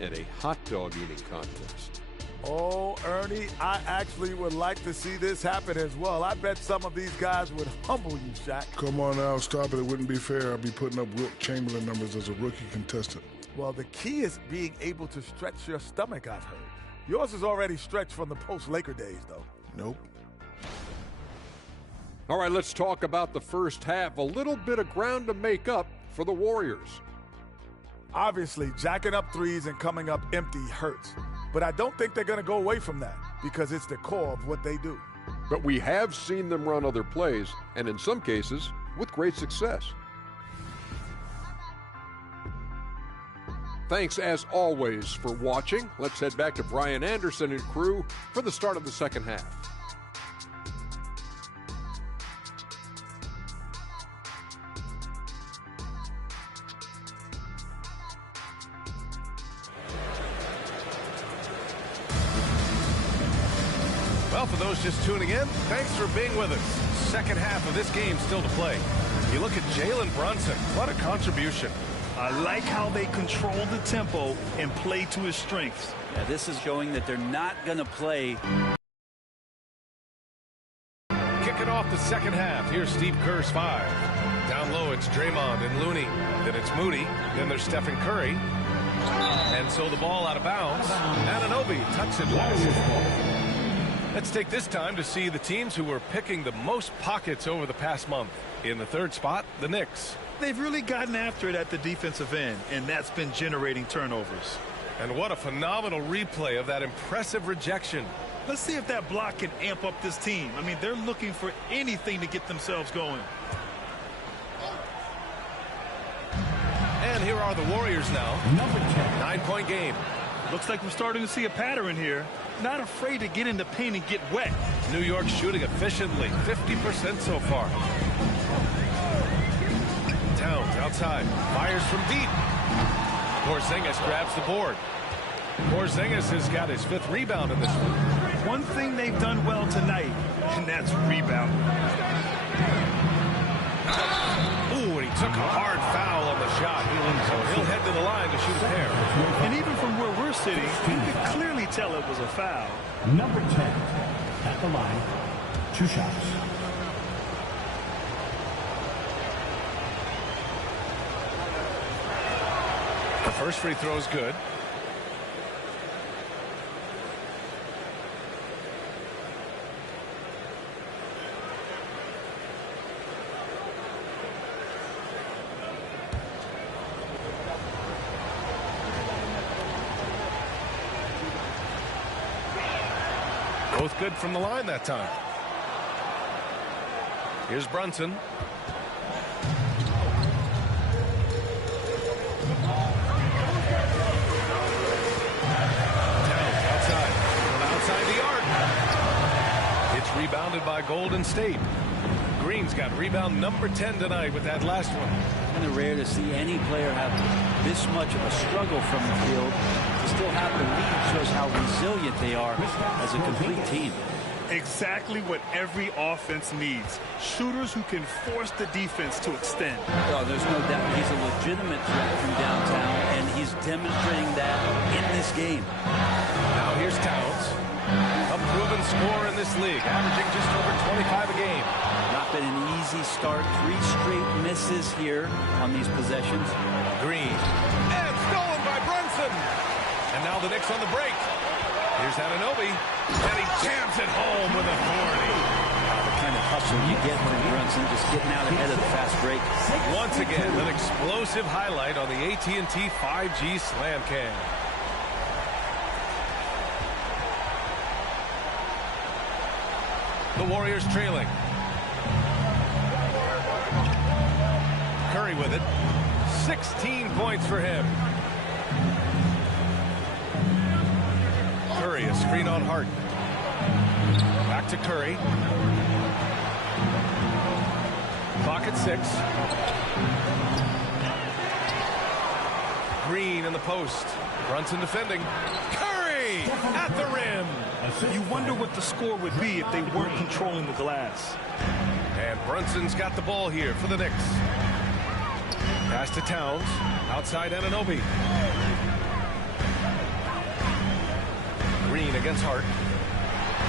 at a hot dog eating contest. Oh, Ernie, I actually would like to see this happen as well. I bet some of these guys would humble you, Shaq. Come on now, stop it. It wouldn't be fair. I'd be putting up Wilt Chamberlain numbers as a rookie contestant. Well, the key is being able to stretch your stomach, I've heard. Yours is already stretched from the post-Laker days, though. Nope. All right, let's talk about the first half. A little bit of ground to make up for the Warriors. Obviously, jacking up threes and coming up empty hurts. But I don't think they're going to go away from that because it's the core of what they do. But we have seen them run other plays, and in some cases, with great success. Thanks, as always, for watching. Let's head back to Brian Anderson and crew for the start of the second half. Well, for those just tuning in, thanks for being with us. Second half of this game still to play. You look at Jalen Brunson. What a contribution. I like how they control the tempo and play to his strengths. Yeah, this is showing that they're not going to play. Kicking off the second half. Here's Steve Kerr's 5. Down low, it's Draymond and Looney. Then it's Moody. Then there's Stephen Curry. And so the ball out of bounds. Anunoby tucks it last. Let's take this time to see the teams who were picking the most pockets over the past month. In the third spot, the Knicks. They've really gotten after it at the defensive end, and that's been generating turnovers. And what a phenomenal replay of that impressive rejection. Let's see if that block can amp up this team. I mean, they're looking for anything to get themselves going. And here are the Warriors now. 9-point game. Looks like we're starting to see a pattern here. Not afraid to get in the paint and get wet. New York shooting efficiently, 50% so far. Towns outside. Fires from deep. Porzingis grabs the board. Porzingis has got his 5th rebound in this one. One thing they've done well tonight, and that's rebounding. Ooh, and he took a hard foul on the shot. So he'll head to the line to shoot a pair. And even from where we're sitting, you can clearly tell it was a foul. Number 10 at the line, 2 shots. The first free throw is good. Both good from the line that time. Here's Brunson. Towns outside. From outside the arc. It's rebounded by Golden State. Green's got rebound number 10 tonight with that last one. Kind of rare to see any player have this much of a struggle from the field. To still have the lead shows how resilient they are as a complete team. Exactly what every offense needs. Shooters who can force the defense to extend. Oh, there's no doubt he's a legitimate threat from downtown, and he's demonstrating that in this game. Now here's Towns. A proven scorer in this league, averaging just over 25 a game. Not been an easy start. 3 straight misses here on these possessions. Green. And stolen by Brunson. And now the Knicks on the break. Here's Anunoby. And he jams it home with authority. The kind of hustle you get from Brunson, just getting out ahead of the fast break. Once again, an explosive highlight on the AT&T 5G Slam Cam. The Warriors trailing. Curry with it. 16 points for him. Curry, a screen on Hart. Back to Curry. Clock at 6. Green in the post. Brunson defending. Curry at the rim. You wonder what the score would be if they weren't controlling the glass. And Brunson's got the ball here for the Knicks. Pass to Towns. Outside Anunoby. Green against Hart.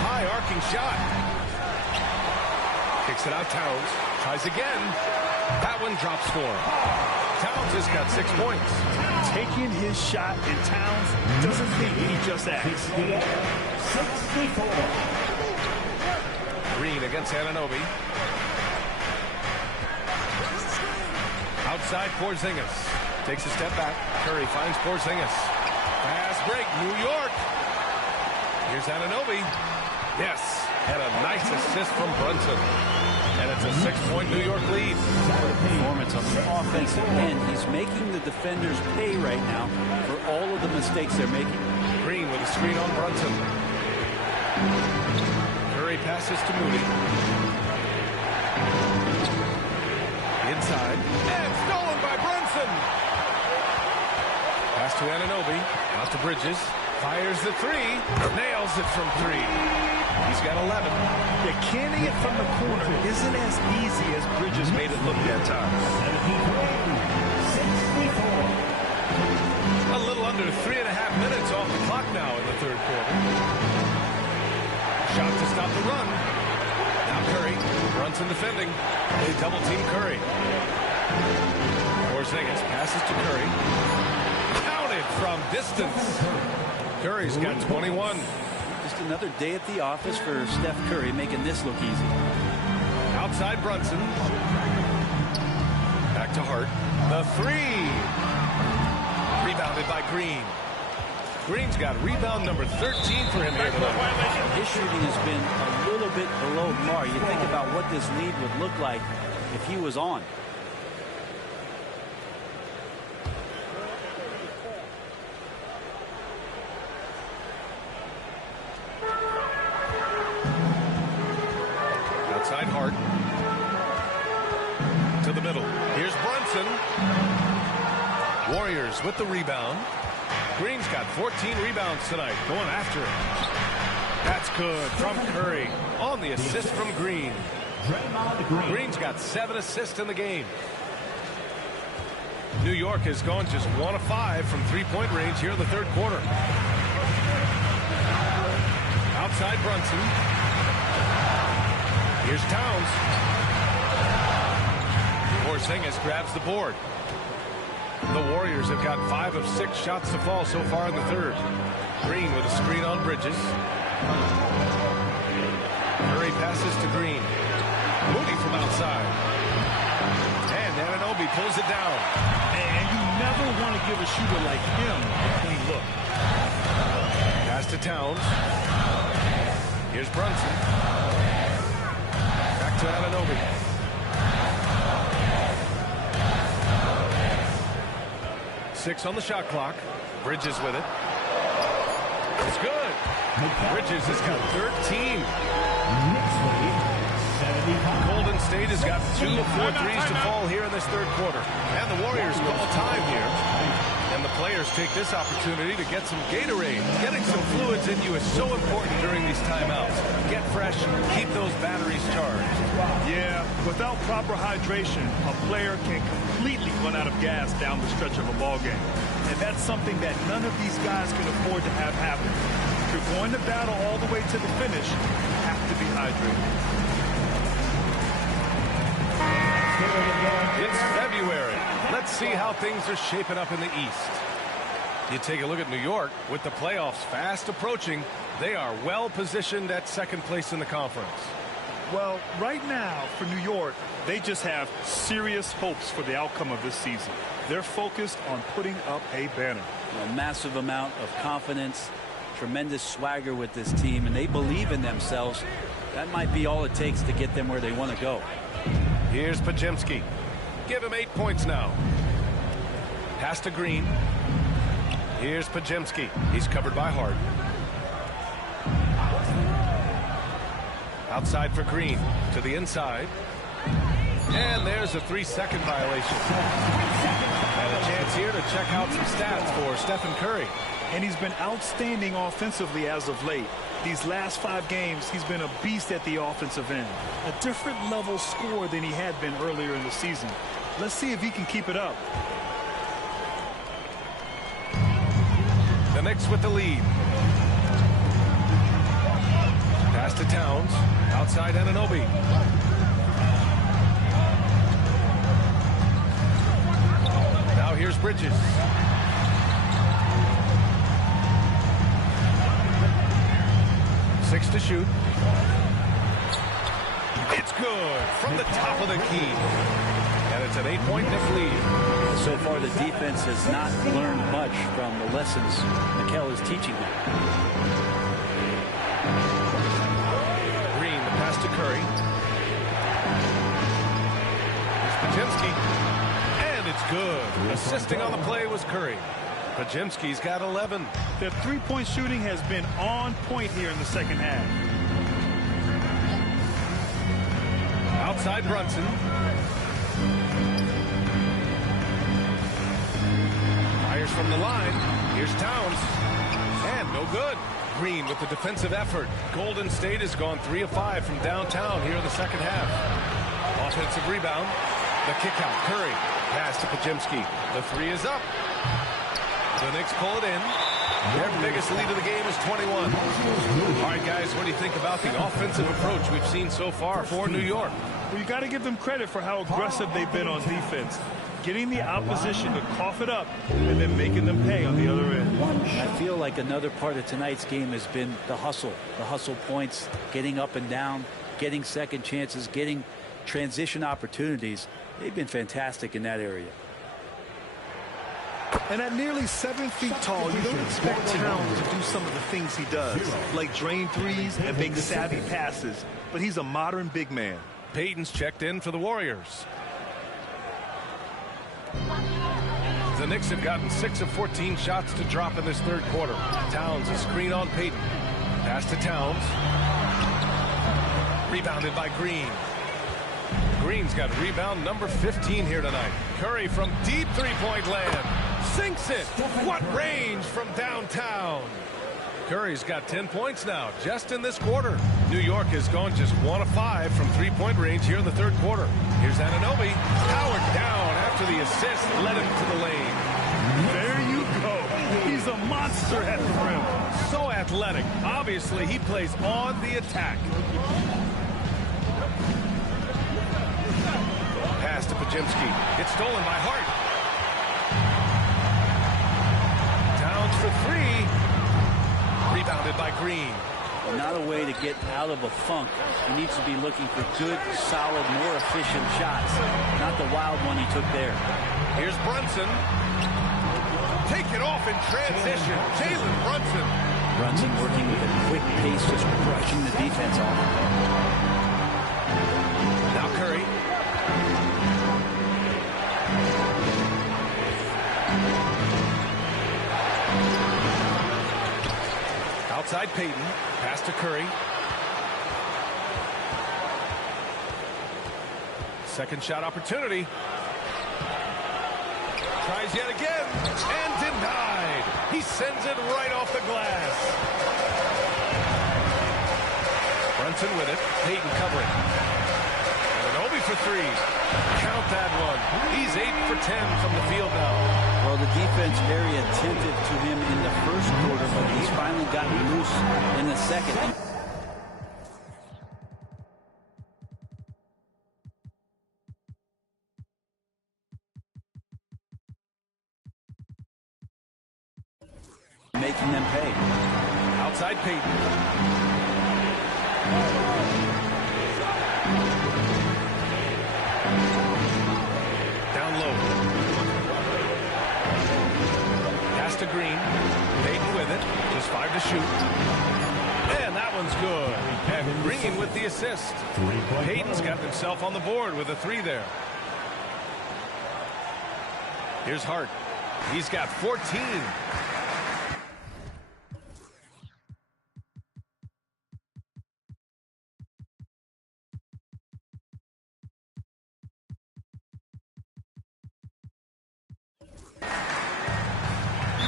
High arcing shot. Kicks it out Towns. Tries again. That one drops for him. Towns has got 6 points. Taking his shot, and Towns doesn't think he just acts. 64. Green against Anunoby. Outside Porzingis. Takes a step back. Curry finds Porzingis. Fast break. New York. Here's Anunoby. Yes. And a nice assist from Brunson. And it's a 6-point New York lead. Performance on the offensive end. He's making the defenders pay right now for all of the mistakes they're making. Green with a screen on Brunson. Curry passes to Moody. Inside. And stolen by Brunson. Pass to Anunoby. Out to Bridges. Fires the 3. Nails it from 3. He's got 11. Yeah, canning it from the corner isn't as easy as Bridges made it look that time. A little under 3.5 minutes off the clock now in the third quarter. Shot to stop the run. Now Curry. Brunson defending. They double team Curry. Porzingis passes to Curry. Counted from distance. Curry's got 21. Just another day at the office for Steph Curry, making this look easy. Outside Brunson. Back to Hart. The 3. Rebounded by Green. Green's got rebound number 13 for him here tonight. His shooting has been a little bit below par. You think about what this lead would look like if he was on. Outside Hart. To the middle. Here's Brunson. Warriors with the rebound. Green's got 14 rebounds tonight, going after it. That's good from Curry on the assist from Green. Green's got 7 assists in the game. New York has gone just 1 of 5 from three-point range here in the third quarter. Outside Brunson. Here's Towns. Porzingis grabs the board. The Warriors have got 5 of 6 shots to fall so far in the third. Green with a screen on Bridges. Curry passes to Green. Moody from outside. And Anunoby pulls it down. And you never want to give a shooter like him a clean look. Pass to Towns. Here's Brunson. Back to Anunoby. Six on the shot clock. Bridges with it. It's good. Bridges has got 13. Golden State has got 2 of 4 threes to fall here in this third quarter. And the Warriors call time here. And the players take this opportunity to get some Gatorade. Getting some fluids in you is so important during these timeouts. Get fresh, keep those batteries charged. Yeah, without proper hydration, a player can completely run out of gas down the stretch of a ball game. And that's something that none of these guys can afford to have happen. If you're going to battle all the way to the finish, you have to be hydrated. It's February. Let's see how things are shaping up in the East. You take a look at New York. With the playoffs fast approaching, they are well positioned at second place in the conference. Well, right now for New York, they just have serious hopes for the outcome of this season. They're focused on putting up a banner. A massive amount of confidence, tremendous swagger with this team, and they believe in themselves. That might be all it takes to get them where they want to go. Here's Podziemski. Give him 8 points now. Pass to Green. Here's Podziemski. He's covered by Hart. Outside for Green. To the inside. And there's a 3-second violation. And a chance here to check out some stats for Stephen Curry. And he's been outstanding offensively as of late. These last 5 games, he's been a beast at the offensive end. A different level scorer than he had been earlier in the season. Let's see if he can keep it up. The Knicks with the lead. Pass to Towns. Outside Anunoby. Now here's Bridges. Six to shoot. It's good from the top of the key. And it's an 8-point Knicks lead. So far, the defense has not learned much from the lessons Mikal is teaching them. Green, the pass to Curry. Here's Podziemski. And it's good. Assisting on the play was Curry. Podziemski's got 11. Their three-point shooting has been on point here in the second half. Outside Brunson. Fires from the line. Here's Towns. And no good. Green with the defensive effort. Golden State has gone 3 of 5 from downtown here in the second half. Offensive rebound. The kick out. Curry. Pass to Podziemski. The 3 is up. The Knicks pull it in. Their biggest lead of the game is 21. All right, guys, what do you think about the offensive approach we've seen so far for New York? Well, you got to give them credit for how aggressive they've been on defense. Getting the opposition to cough it up and then making them pay on the other end. I feel like another part of tonight's game has been the hustle points, getting up and down, getting second chances, getting transition opportunities. They've been fantastic in that area. And at nearly 7 feet tall, you don't expect Towns to do some of the things he does, like drain threes and make savvy passes. But he's a modern big man. Payton's checked in for the Warriors. The Knicks have gotten 6 of 14 shots to drop in this third quarter. Towns a screen on Payton. Pass to Towns. Rebounded by Green. Green's got rebound number 15 here tonight. Curry from deep three-point land. Sinks it. What range from downtown. Curry's got 10 points now, just in this quarter. New York has gone just 1 of 5 from three-point range here in the third quarter. Here's Anunoby. Powered down after the assist led him to the lane. There you go. He's a monster at the rim. So athletic. Obviously, he plays on the attack. Pass to Porzingis. It's stolen by Hart. Towns for 3. Rebounded by Green. Not a way to get out of a funk. He needs to be looking for good, solid, more efficient shots. Not the wild one he took there. Here's Brunson. Take it off in transition. Jalen Brunson. Brunson working with a quick pace, just brushing the defense off. Now Curry. Outside Payton. Pass to Curry. Second shot opportunity. Tries yet again. And denied. He sends it right off the glass. Brunson with it. Payton covering. Anunoby for 3. Count that one. He's 8 for 10 from the field now. Well, the defense very attentive to him in the first quarter, but he's finally gotten loose in the second. Making them pay. Outside Payton. Down low. Pass to Green. Payton with it. Just 5 to shoot. And that one's good. And Green with the assist. Payton's got himself on the board with a 3 there. Here's Hart. He's got 14.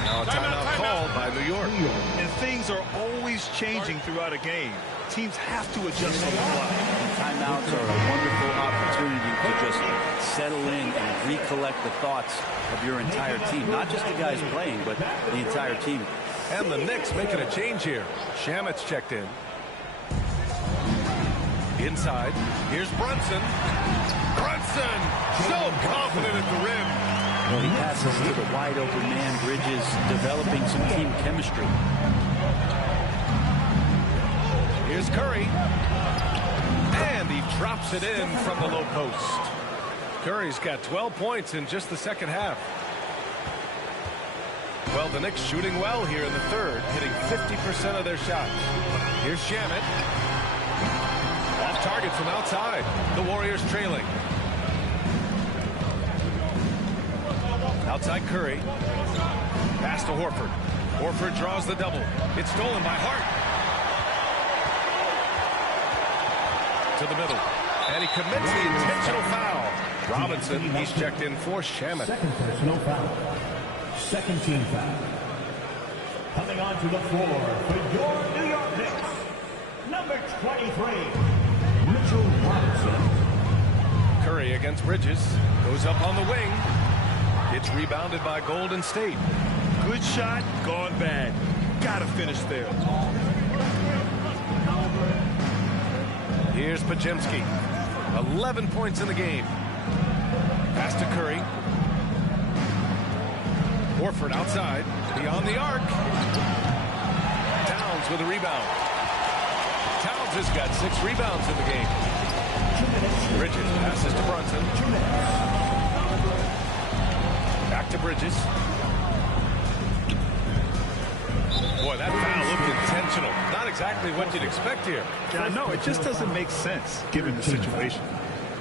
Now a timeout called by New York. And things are always changing throughout a game. Teams have to adjust on the fly. Timeouts are a wonderful opportunity to just settle in and recollect the thoughts of your entire team. Not just the guys playing, but the entire team. And the Knicks making a change here. Shamet's checked in. Inside. Here's Brunson. Brunson! So confident at the rim. Well, he passes to the wide-open man. Bridges developing some team chemistry. Here's Curry. And he drops it in from the low post. Curry's got 12 points in just the second half. Well, the Knicks shooting well here in the third, hitting 50% of their shots. Here's Shamet. Off target from outside. The Warriors trailing. Outside Curry. Pass to Horford. Horford draws the double. It's stolen by Hart. To the middle. And he commits the intentional foul. Robinson, he's checked in for Shamet. Second personal foul. Second team foul. Coming onto the floor for your New York Knicks, number 23, Mitchell Robinson. Curry against Bridges. Goes up on the wing. It's rebounded by Golden State. Good shot, gone bad. Gotta finish there. Here's Porzingis. 11 points in the game. Pass to Curry. Horford outside. Beyond the arc. Towns with a rebound. Towns has got 6 rebounds in the game. Bridges passes to Brunson. Back to Bridges. Boy, that foul looked intentional. Not exactly what you'd expect here. Yeah, I know. It just doesn't make sense given the situation.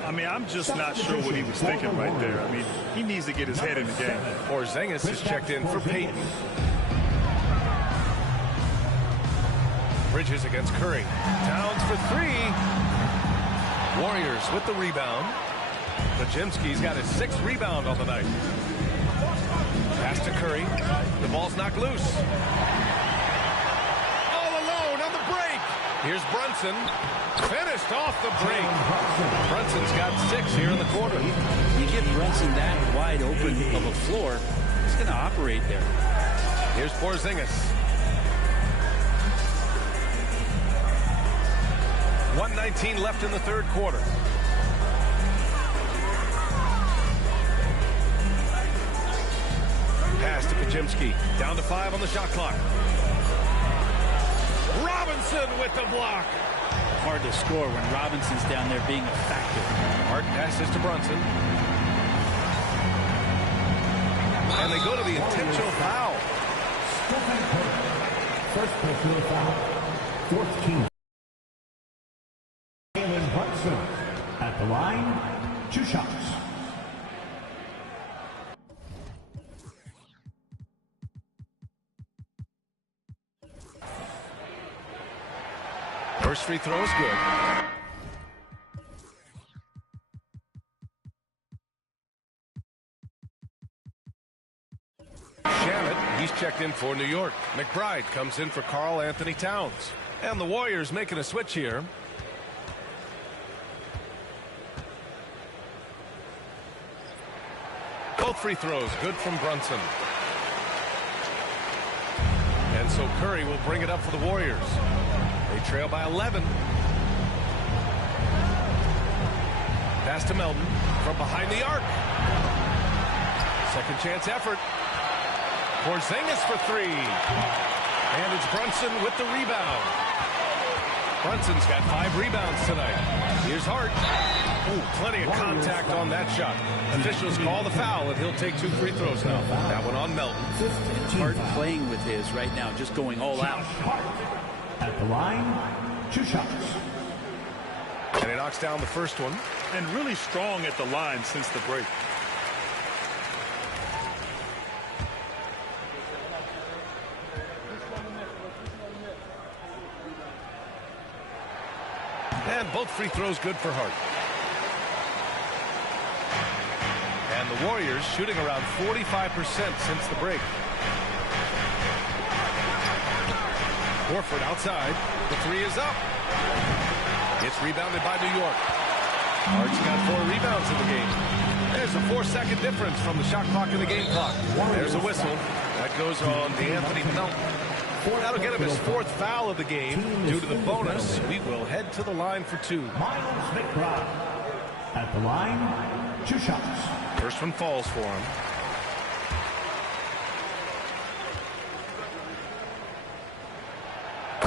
I mean, I'm just not sure what he was thinking right there. I mean, he needs to get his head in the game. Porzingis is checked in for Payton. Bridges against Curry. Towns for 3. Warriors with the rebound. Porzingis got his 6th rebound on the night. Pass to Curry. The ball's knocked loose. All alone on the break. Here's Brunson. Finished off the break. Brunson's got 6 here in the quarter. You give Brunson that wide open of a floor, he's going to operate there. Here's Porzingis. 1:19 left in the third quarter. Pass to Podziemski. Down to 5 on the shot clock. Robinson with the block. Hard to score when Robinson's down there being a factor. Hart passes to Brunson. And they go to the intentional foul. First personal foul. 14th. Jalen Brunson at the line. 2 shots. First free throw is good. Shamet, he's checked in for New York. McBride comes in for Karl-Anthony Towns. And the Warriors making a switch here. Both free throws good from Brunson. And so Curry will bring it up for the Warriors. They trail by 11. Pass to Melton from behind the arc. Second chance effort. Porzingis for 3. And it's Brunson with the rebound. Brunson's got 5 rebounds tonight. Here's Hart. Ooh, plenty of contact on that shot. Officials call the foul, and he'll take 2 free throws now. That one on Melton. Hart playing with his right now, just going all out. At the line, 2 shots. And he knocks down the first one. And really strong at the line since the break. And both free throws good for Hart. And the Warriors shooting around 45% since the break. Horford outside. The 3 is up. It's rebounded by New York. Hart's got 4 rebounds in the game. There's a 4-second difference from the shot clock and the game clock. There's a whistle. That goes on Anthony Melton. That'll get him his 4th foul of the game. Due to the bonus, we will head to the line for 2. Miles McBride at the line, 2 shots. First one falls for him.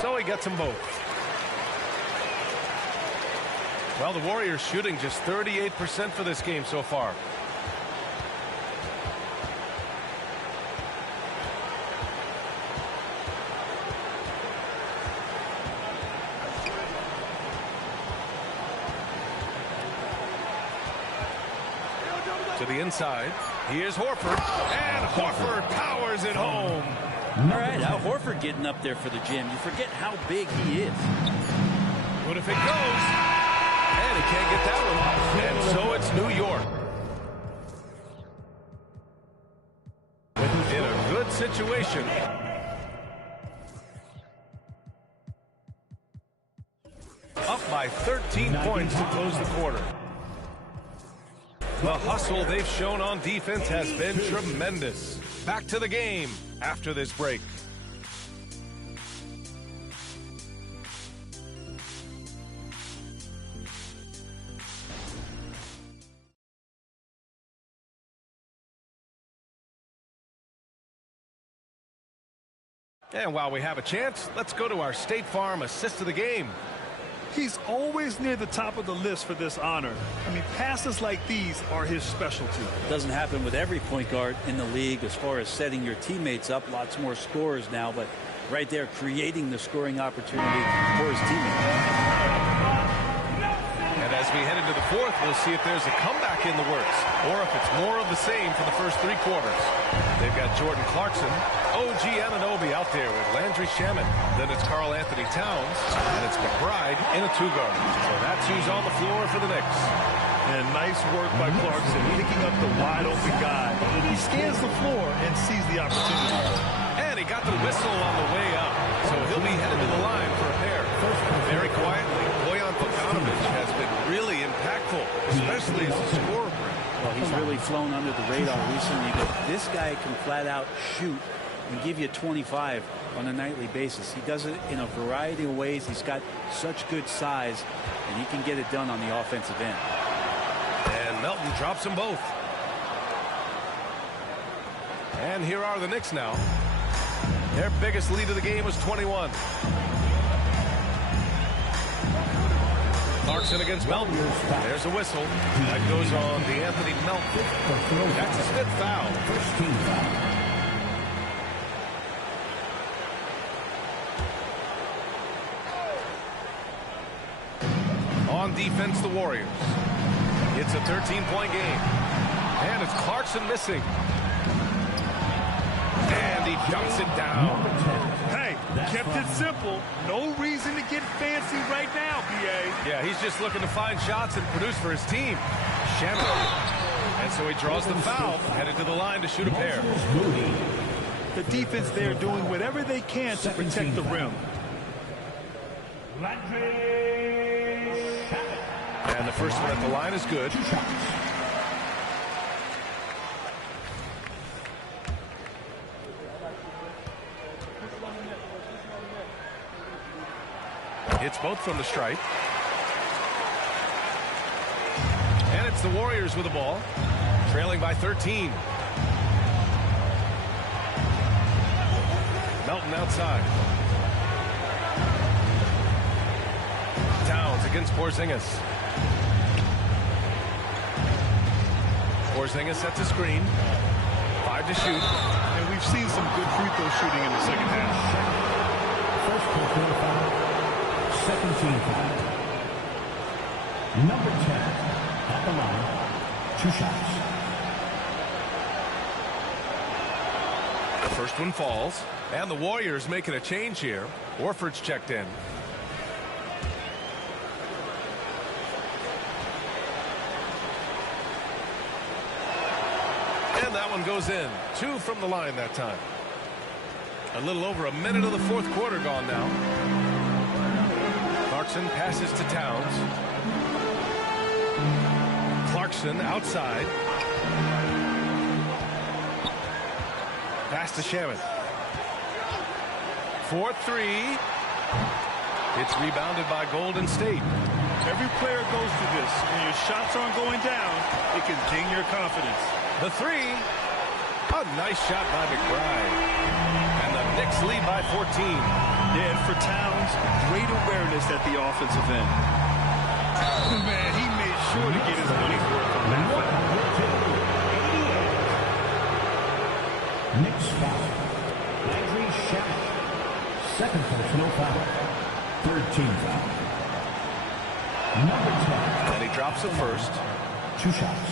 So he gets them both. Well, the Warriors shooting just 38% for this game so far. To the inside. Here's Horford. And Horford powers it home. All right, now Horford getting up there for the gym. You forget how big he is. What if it goes? And he can't get that one. And so it's New York. In a good situation. Up by 13 points to close the quarter. The hustle they've shown on defense has been tremendous. Back to the game after this break. And while we have a chance, let's go to our State Farm assist of the game. He's always near the top of the list for this honor. I mean, passes like these are his specialty. Doesn't happen with every point guard in the league as far as setting your teammates up. Lots more scorers now, but right there creating the scoring opportunity for his teammates. And as we head into the 4th, we'll see if there's a comeback in the works or if it's more of the same for the first 3 quarters. They've got Jordan Clarkson, OG Anunoby out there with Landry Shamet. Then it's Karl-Anthony Towns, and it's McBride in a 2-guard. So that's who's on the floor for the Knicks. And nice work by Clarkson, picking up the wide open guy. He scans the floor and sees the opportunity. And he got the whistle on the way up, so he'll be headed to the line for a pair. Very quietly, Bojan Bogdanovic has been really impactful, especially as a scorer. Well, he's really flown under the radar recently, but this guy can flat out shoot and give you 25 on a nightly basis. He does it in a variety of ways. He's got such good size, and he can get it done on the offensive end. And Melton drops them both. And here are the Knicks now. Their biggest lead of the game was 21. Clarkson against Melton. There's a whistle. That goes on Anthony Melton. That's his 5th foul. First team foul. On defense, the Warriors. It's a 13-point game. And it's Clarkson missing. And he dunks it down. Hey, kept it simple. No reason to get fancy right now, B.A. Yeah, he's just looking to find shots and produce for his team. Shannon. And so he draws the foul, headed to the line to shoot a pair. The defense there doing whatever they can to protect the rim. And the first one at the line is good. Hits both from the stripe. And it's the Warriors with the ball, trailing by 13. Melton outside. Towns against Porzingis. Porzingis sets a screen. 5 to shoot. And we've seen some good free throw shooting in the second half. First personal foul. Second team foul. Number 10 at the line. 2 shots. The first one falls. And the Warriors making a change here. Horford's checked in. And that one goes in. 2 from the line that time. A little over a minute of the 4th quarter gone now. Clarkson passes to Towns. Clarkson outside. Pass to Shaman. 4-3. It's rebounded by Golden State. Every player goes through this. When your shots aren't going down, it can ding your confidence. The 3. A nice shot by McBride. And the Knicks lead by 14. Yeah, and for Towns, great awareness at the offensive end. Man, he made sure to get his money's worth on that foul. Knicks foul. Landry Shamet. Second personal foul. Third team foul. Number 10. And he drops the first. 2 shots.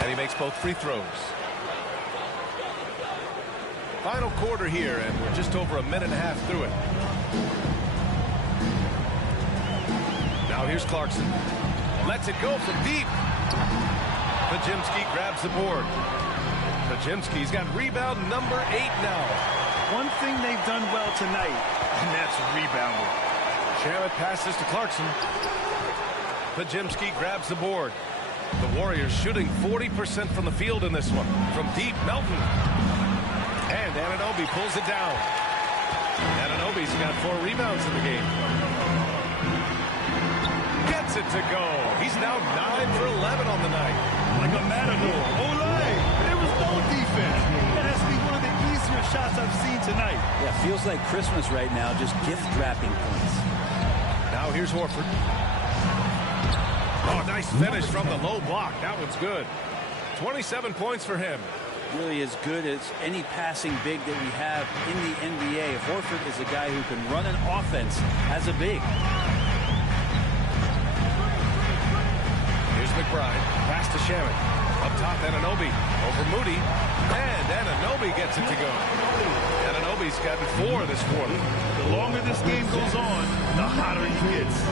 And he makes both free throws. Final quarter here, and we're just over a minute and a half through it. Now here's Clarkson. Lets it go from deep. Podziemski grabs the board. Podziemski's got rebound number 8 now. One thing they've done well tonight, and that's rebounding. Shamet passes to Clarkson. Podziemski grabs the board. The Warriors shooting 40% from the field in this one. From deep, Melton. And Anunoby pulls it down. Anunoby's got 4 rebounds in the game. Gets it to go. He's now 9 for 11 on the night. Like a matador. Olay! There was no defense. That has to be one of the easier shots I've seen tonight. Yeah, feels like Christmas right now, just gift-wrapping points. Now here's Horford. Oh, nice finish from the low block. That one's good. 27 points for him. Really as good as any passing big that we have in the NBA. Horford is a guy who can run an offense as a big. Here's McBride. McBride. Pass to Shaman. Up top, Anunoby. Over Moody. And Anunoby gets it to go. Anunoby's gotten 4 this quarter. The longer this game goes on, the hotter he gets.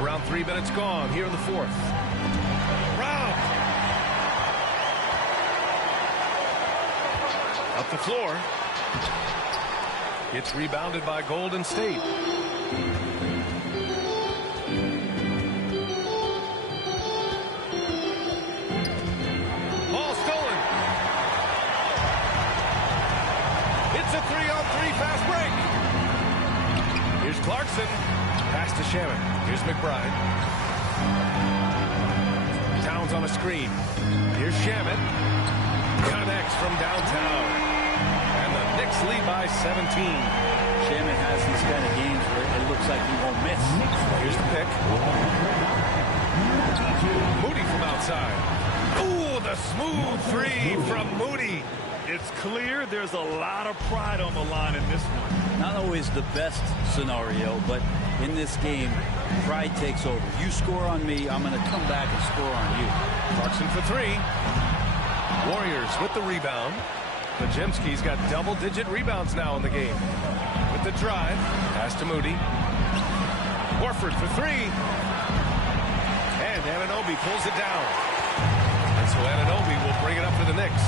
Around 3 minutes gone here in the fourth. Brown. Up the floor. It's rebounded by Golden State. Ball stolen. It's a 3-on-3 fast break. Here's Clarkson. Pass to Shaman. Here's McBride. Towns on a screen. Here's Shaman. Connects from downtown. And the Knicks lead by 17. Shaman has these kind of games where it looks like he won't miss. Here's the pick. Moody from outside. Ooh, the smooth 3 from Moody. It's clear there's a lot of pride on the line in this one. Not always the best scenario, but in this game, pride takes over. You score on me, I'm going to come back and score on you. Clarkson for 3. Warriors with the rebound. Podziemski's got double-digit rebounds now in the game. With the drive, pass to Moody. Horford for 3. And Anunoby pulls it down. And so Anunoby will bring it up for the Knicks.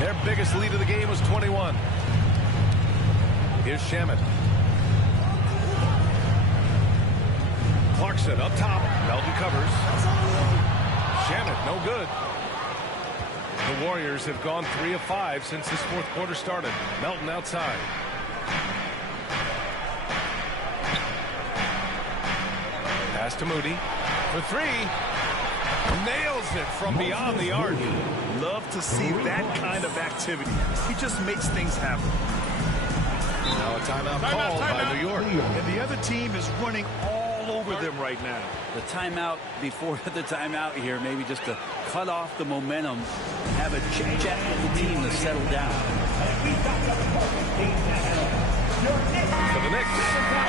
Their biggest lead of the game was 21. Here's Shaman. Clarkson up top. Melton covers. Shaman, no good. The Warriors have gone 3 of 5 since this fourth quarter started. Melton outside. Pass to Moody for 3. Nails it from beyond the arc. Love to see that kind of activity. He just makes things happen. Now a timeout called by New York. And the other team is running all over them right now. The timeout before the timeout here, maybe just to cut off the momentum and have a chit-chat with the team to settle down. For the Knicks,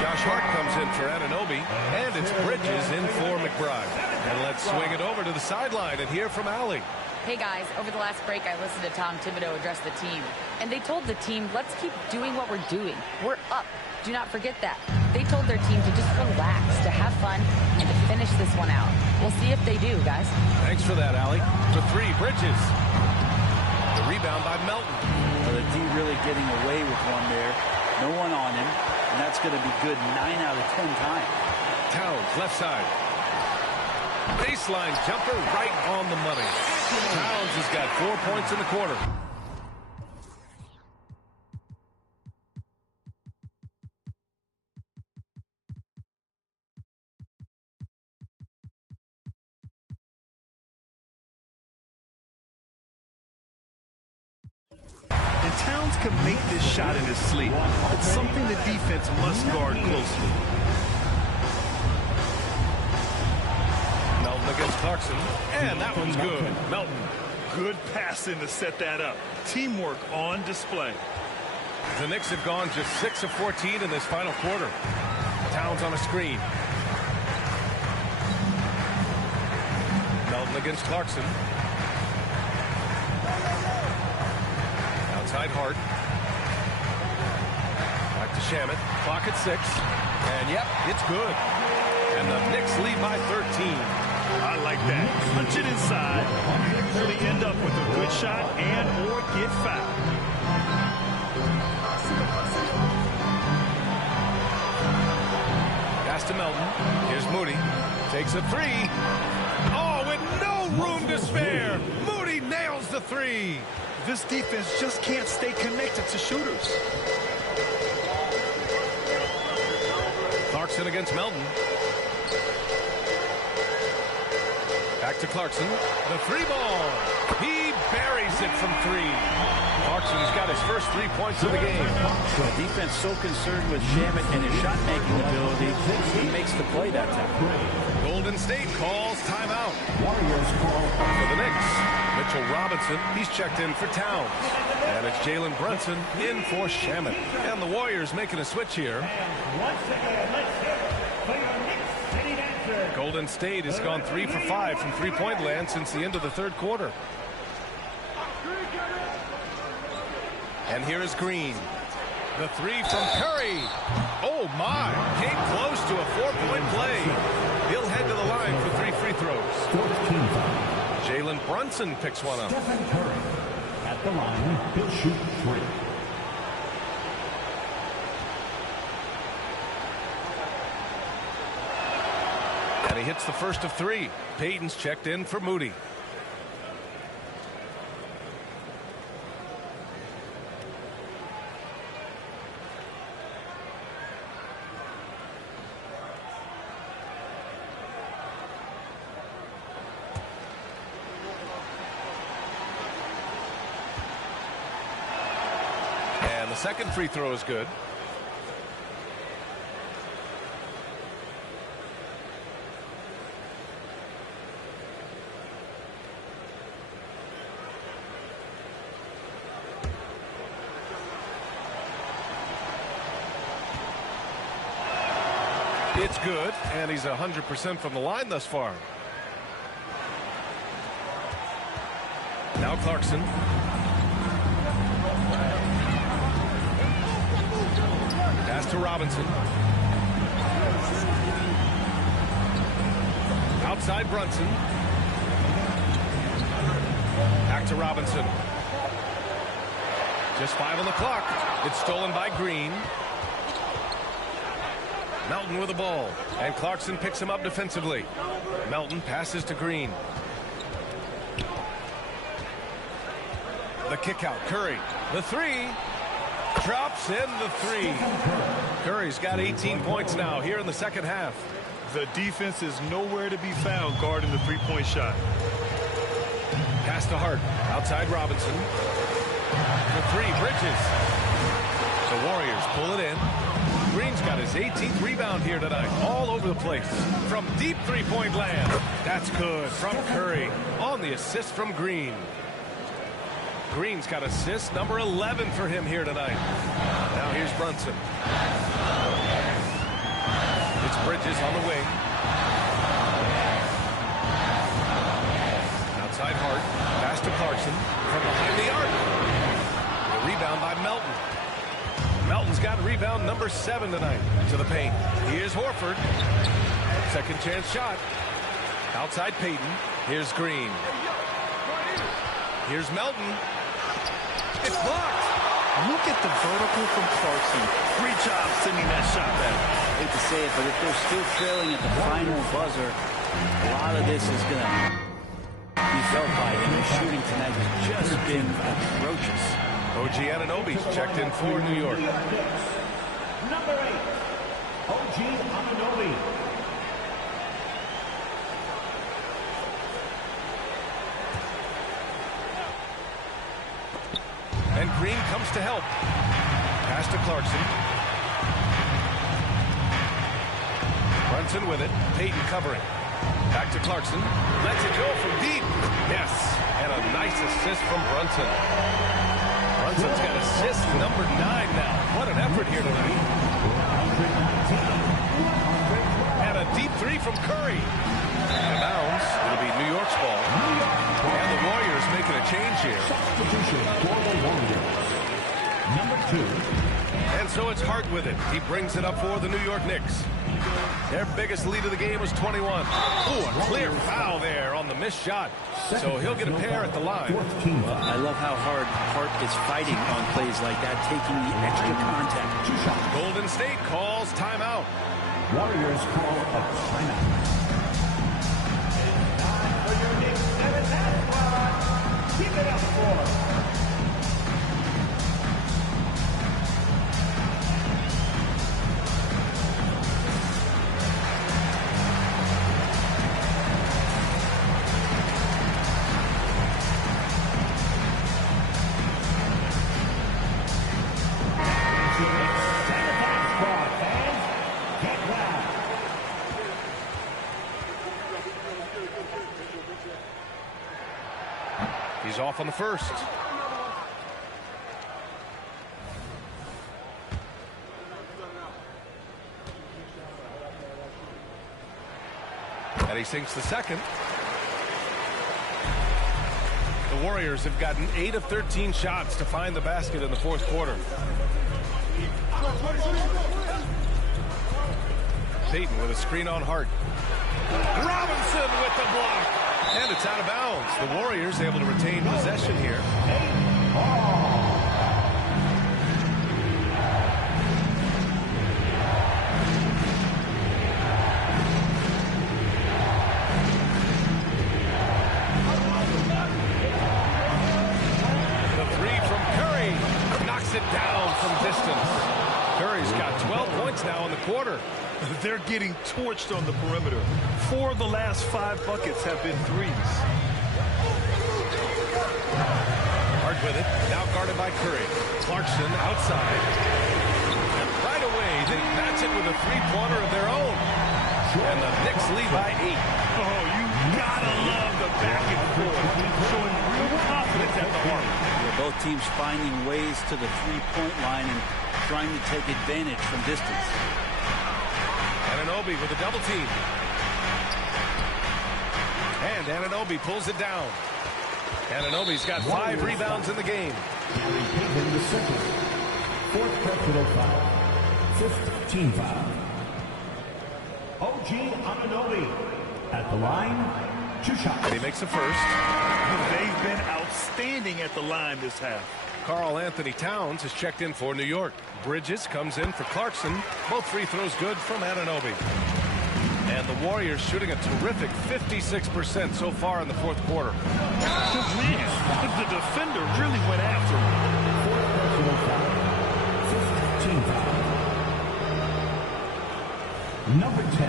Josh Hart comes in for Anunoby, and it's Bridges in for McBride. And let's swing it over to the sideline and hear from Allie. Hey guys, over the last break I listened to Tom Thibodeau address the team, and they told the team, let's keep doing what we're doing. We're up. Do not forget that. They told their team to just relax, to have fun, and to finish this one out. We'll see if they do, guys. Thanks for that, Allie. For 3, Bridges. The rebound by Melton. Well, the D really getting away with one there. No one on him, and that's going to be good 9 out of 10 times. Towns, left side. Baseline jumper right on the money. Towns has got 4 points in the quarter. And Towns can make this shot in his sleep. It's something the defense must guard closely. Melton against Clarkson, and that one's good. Melton. Good passing to set that up. Teamwork on display. The Knicks have gone just 6 of 14 in this final quarter. Towns on a screen. Melton against Clarkson. Outside Hart. Back to Shaman. Clock at 6. And yep, it's good. And the Knicks lead by 13. I like that. Punch it inside. Usually end up with a good shot and or get fouled. Pass to Melton. Here's Moody. Takes a 3. Oh, with no room to spare. Moody nails the 3. This defense just can't stay connected to shooters. Clarkson against Melton. Back Back to Clarkson. The three ball. He buries it from three. Clarkson's got his first 3 points of the game. The defense so concerned with Shamet and his shot-making ability, he makes the play that time. Golden State calls timeout. Warriors call For the Knicks, Mitchell Robinson, he's checked in for Towns. And it's Jalen Brunson in for Shamet. And the Warriors making a switch here. once again, let's hear it for your Knicks City Dancers. Golden State has gone 3 for 5 from three-point land since the end of the third quarter. And here is Green. The three from Curry. Oh, my. Came close to a 4-point play. He'll head to the line for 3 free throws. 14 foul. Jalen Brunson picks one up. Stephen Curry at the line. He'll shoot 3. And he hits the first of 3. Payton's checked in for Moody. And the second free throw is good. It's good, and he's 100% from the line thus far. Now Clarkson. Pass to Robinson. Outside Brunson. Back to Robinson. Just 5 on the clock. It's stolen by Green. Melton with the ball, and Clarkson picks him up defensively. Melton passes to Green. The kick out, Curry. The three. Drops in the three. Curry's got 18 points now here in the second half. The defense is nowhere to be found guarding the three-point shot. Pass to Hart. Outside Robinson. The three, Bridges. The Warriors pull it in. Green's got his 18th rebound here tonight. All over the place. From deep three-point land. That's good from Curry. On the assist from Green. Green's got assist number 11 for him here tonight. Now here's Brunson. It's Bridges on the wing. Outside Hart. Pass to Clarkson. From behind the arc. The rebound by Melton. Melton's got rebound number 7 tonight to the paint. Here's Horford. Second chance shot. Outside Payton. Here's Green. Here's Melton. It's blocked. Look at the vertical from Clarkson. Great job sending that shot back. I hate to say it, but if they're still trailing at the final buzzer, a lot of this is going to be felt by him. His shooting tonight has just been atrocious. OG Anunoby's checked in for New York. Number 8, OG Anunoby. And Green comes to help. Pass to Clarkson. Brunson with it. Payton covering. Back to Clarkson. Lets it go from deep. Yes. And a nice assist from Brunson. Brunson's got assist number 9 now. What an effort here tonight. And a deep three from Curry. Out of bounds. It'll be New York's ball. And the Warriors making a change here. Substitution for the Warriors. Number 2. And so it's Hart with it. He brings it up for the New York Knicks. Their biggest lead of the game was 21. Ooh, a clear foul there on the missed shot. So he'll get a pair at the line. I love how hard Hart is fighting on plays like that, taking the extra contact. Golden State calls timeout. Warriors call a timeout. Time for your Knicks 7th half squad. Keep it up for. He's off on the first. And he sinks the second. The Warriors have gotten 8 of 13 shots to find the basket in the fourth quarter. Payton with a screen on Hart. Robinson with the block. And it's out of bounds. The Warriors able to retain possession here. The three from Curry. Knocks it down from distance. Curry's got 12 points now in the quarter. They're getting torched on the perimeter. 4 of the last 5 buckets have been threes. Hart with it. Now guarded by Curry. Clarkson outside. And right away, they match it with a three-pointer of their own. And the Knicks lead by 8. Oh, you gotta love the back and forth. Showing real confidence at the heart. Yeah, both teams finding ways to the three-point line and trying to take advantage from distance. Anunoby with a double team. And Anunoby pulls it down. Anunoby's got 5 rebounds in the game. Gary Payton the second. Fourth personal foul. 5th team foul. OG Anunoby at the line. 2 shots. And he makes the first. They've been outstanding at the line this half. Karl-Anthony Towns has checked in for New York. Bridges comes in for Clarkson. Both free throws good from Anunoby. And the Warriors shooting a terrific 56% so far in the fourth quarter. Man, the defender really went after him. Fourth personal foul. 5th team foul. Number 10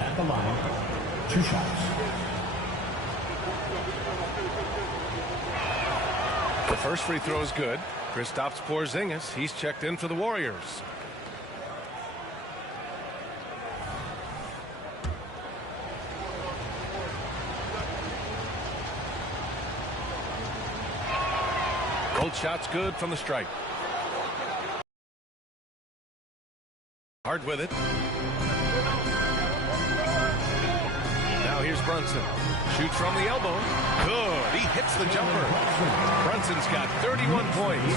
at the line. 2 shots. The first free throw is good. Kristaps Porzingis, he's checked in for the Warriors. Both shots good from the stripe. Hart with it. Now here's Brunson. Shoots from the elbow. Good. He hits the jumper. Brunson's got 31 points.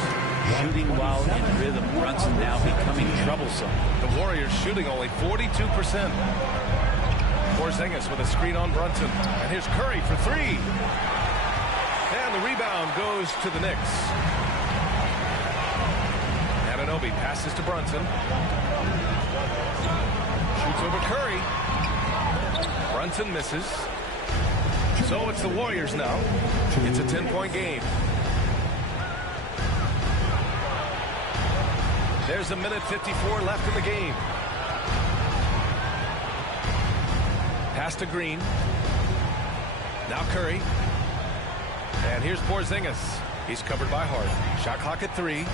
Shooting while in rhythm. Brunson now becoming troublesome. The Warriors shooting only 42%. Porzingis with a screen on Brunson. And here's Curry for 3. And the rebound goes to the Knicks. Anunoby passes to Brunson. Shoots over Curry. Brunson misses. So it's the Warriors now. It's a 10-point game. There's a minute 54 left in the game. Pass to Green. Now Curry. And here's Porzingis. He's covered by Hart. Shot clock at 3.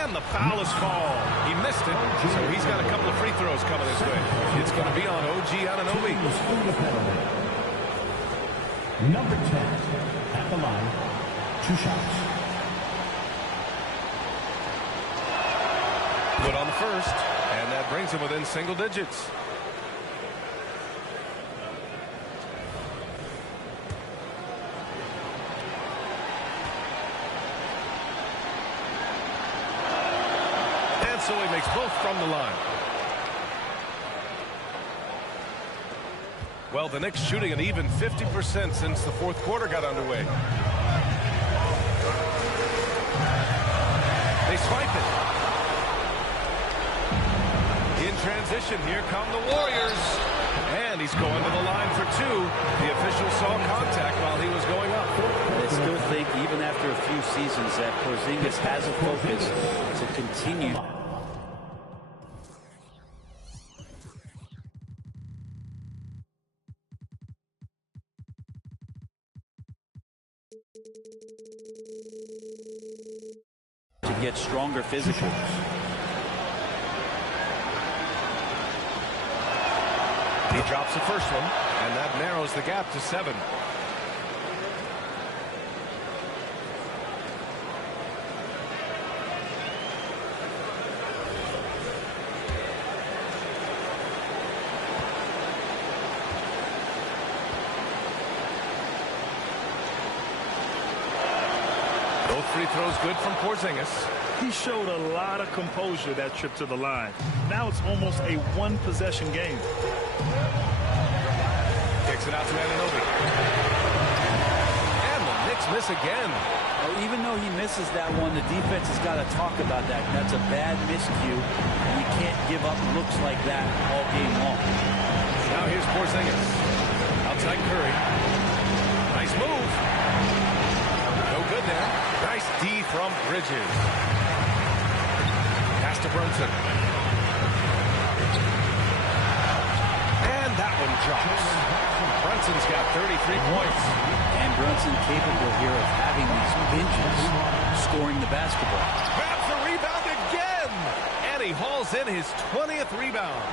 And the foul is called. He missed it, so he's got a couple of free throws coming his way. It's going to be on OG Anunoby. Number 10 at the line. 2 shots. Good on the first, and that brings him within single digits. So he makes both from the line. Well, the Knicks shooting an even 50% since the fourth quarter got underway. They swipe it. In transition, here come the Warriors. And he's going to the line for 2. The official saw contact while he was going up. I still think, even after a few seasons, that Porzingis has a focus to continue. To get stronger physically. He drops the first one, and that narrows the gap to 7. free throws good from Porzingis. He showed a lot of composure that trip to the line. Now it's almost a one-possession game. Kicks it out to Anunoby. And the Knicks miss again. Well, even though he misses that one, the defense has got to talk about that. That's a bad miscue, and you can't give up looks like that all game long. Now here's Porzingis. Outside Curry. Nice move. No good there. Nice D from Bridges. Pass to Brunson. And that one drops. Brunson's got 33 points. And Brunson capable here of having these binges, scoring the basketball. Grabs the rebound again. And he hauls in his 20th rebound.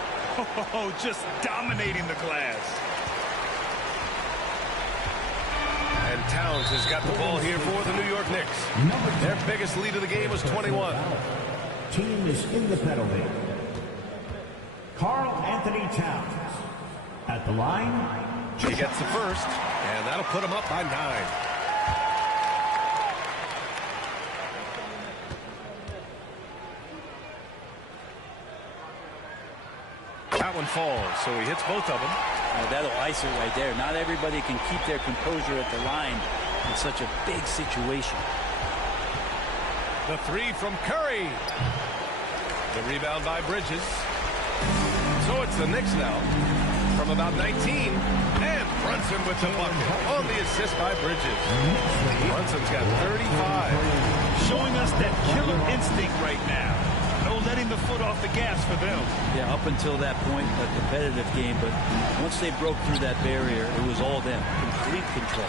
Oh, just dominating the glass. And Towns has got the ball here for the New York Knicks. Their biggest lead of the game was 21. Team is in the penalty. Karl-Anthony Towns at the line. He gets the first, and that'll put him up by 9. That one falls, so he hits both of them. That'll ice it right there. Not everybody can keep their composure at the line in such a big situation. The three from Curry. The rebound by Bridges. So it's the Knicks now from about 19. And Brunson with the bucket on the assist by Bridges. Brunson's got 35. Showing us that killer instinct right now. No letting the foot off the gas for them. Yeah, up until that point, a competitive game, but once they broke through that barrier, it was all them. Complete control.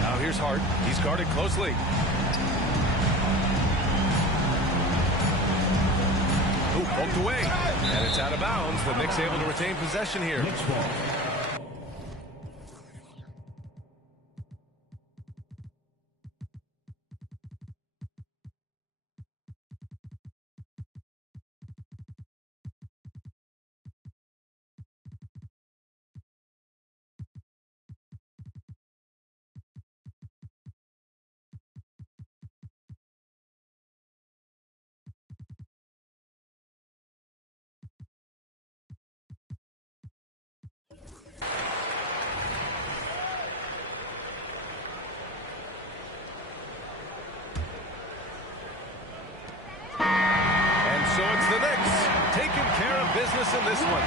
Now here's Hart. He's guarded closely. Ooh, poked away. And it's out of bounds. The Knicks able to retain possession here. So it's the Knicks taking care of business in this one.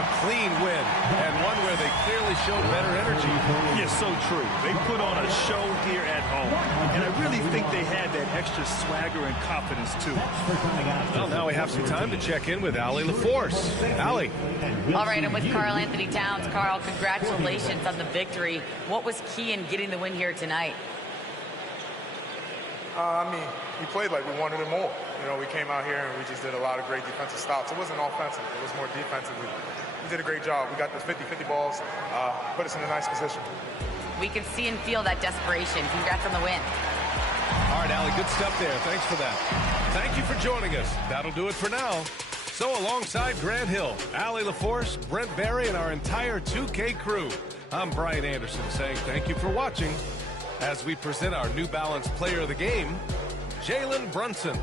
A clean win, and one where they clearly showed better energy. Yes, so true. They put on a show here at home, and I really think they had that extra swagger and confidence, too. Well, now we have some time to check in with Allie LaForce. Allie. All right, I'm with Karl-Anthony Towns. Karl, congratulations on the victory. What was key in getting the win here tonight? I mean, we played like we wanted it more. You know, we came out here and we just did a lot of great defensive stops. It wasn't offensive. It was more defensive. We did a great job. We got the 50-50 balls, put us in a nice position. We can see and feel that desperation. Congrats on the win. All right, Allie, good stuff there. Thanks for that. Thank you for joining us. That'll do it for now. So alongside Grant Hill, Allie LaForce, Brent Barry, and our entire 2K crew, I'm Brian Anderson saying thank you for watching as we present our New Balance Player of the Game, Jalen Brunson.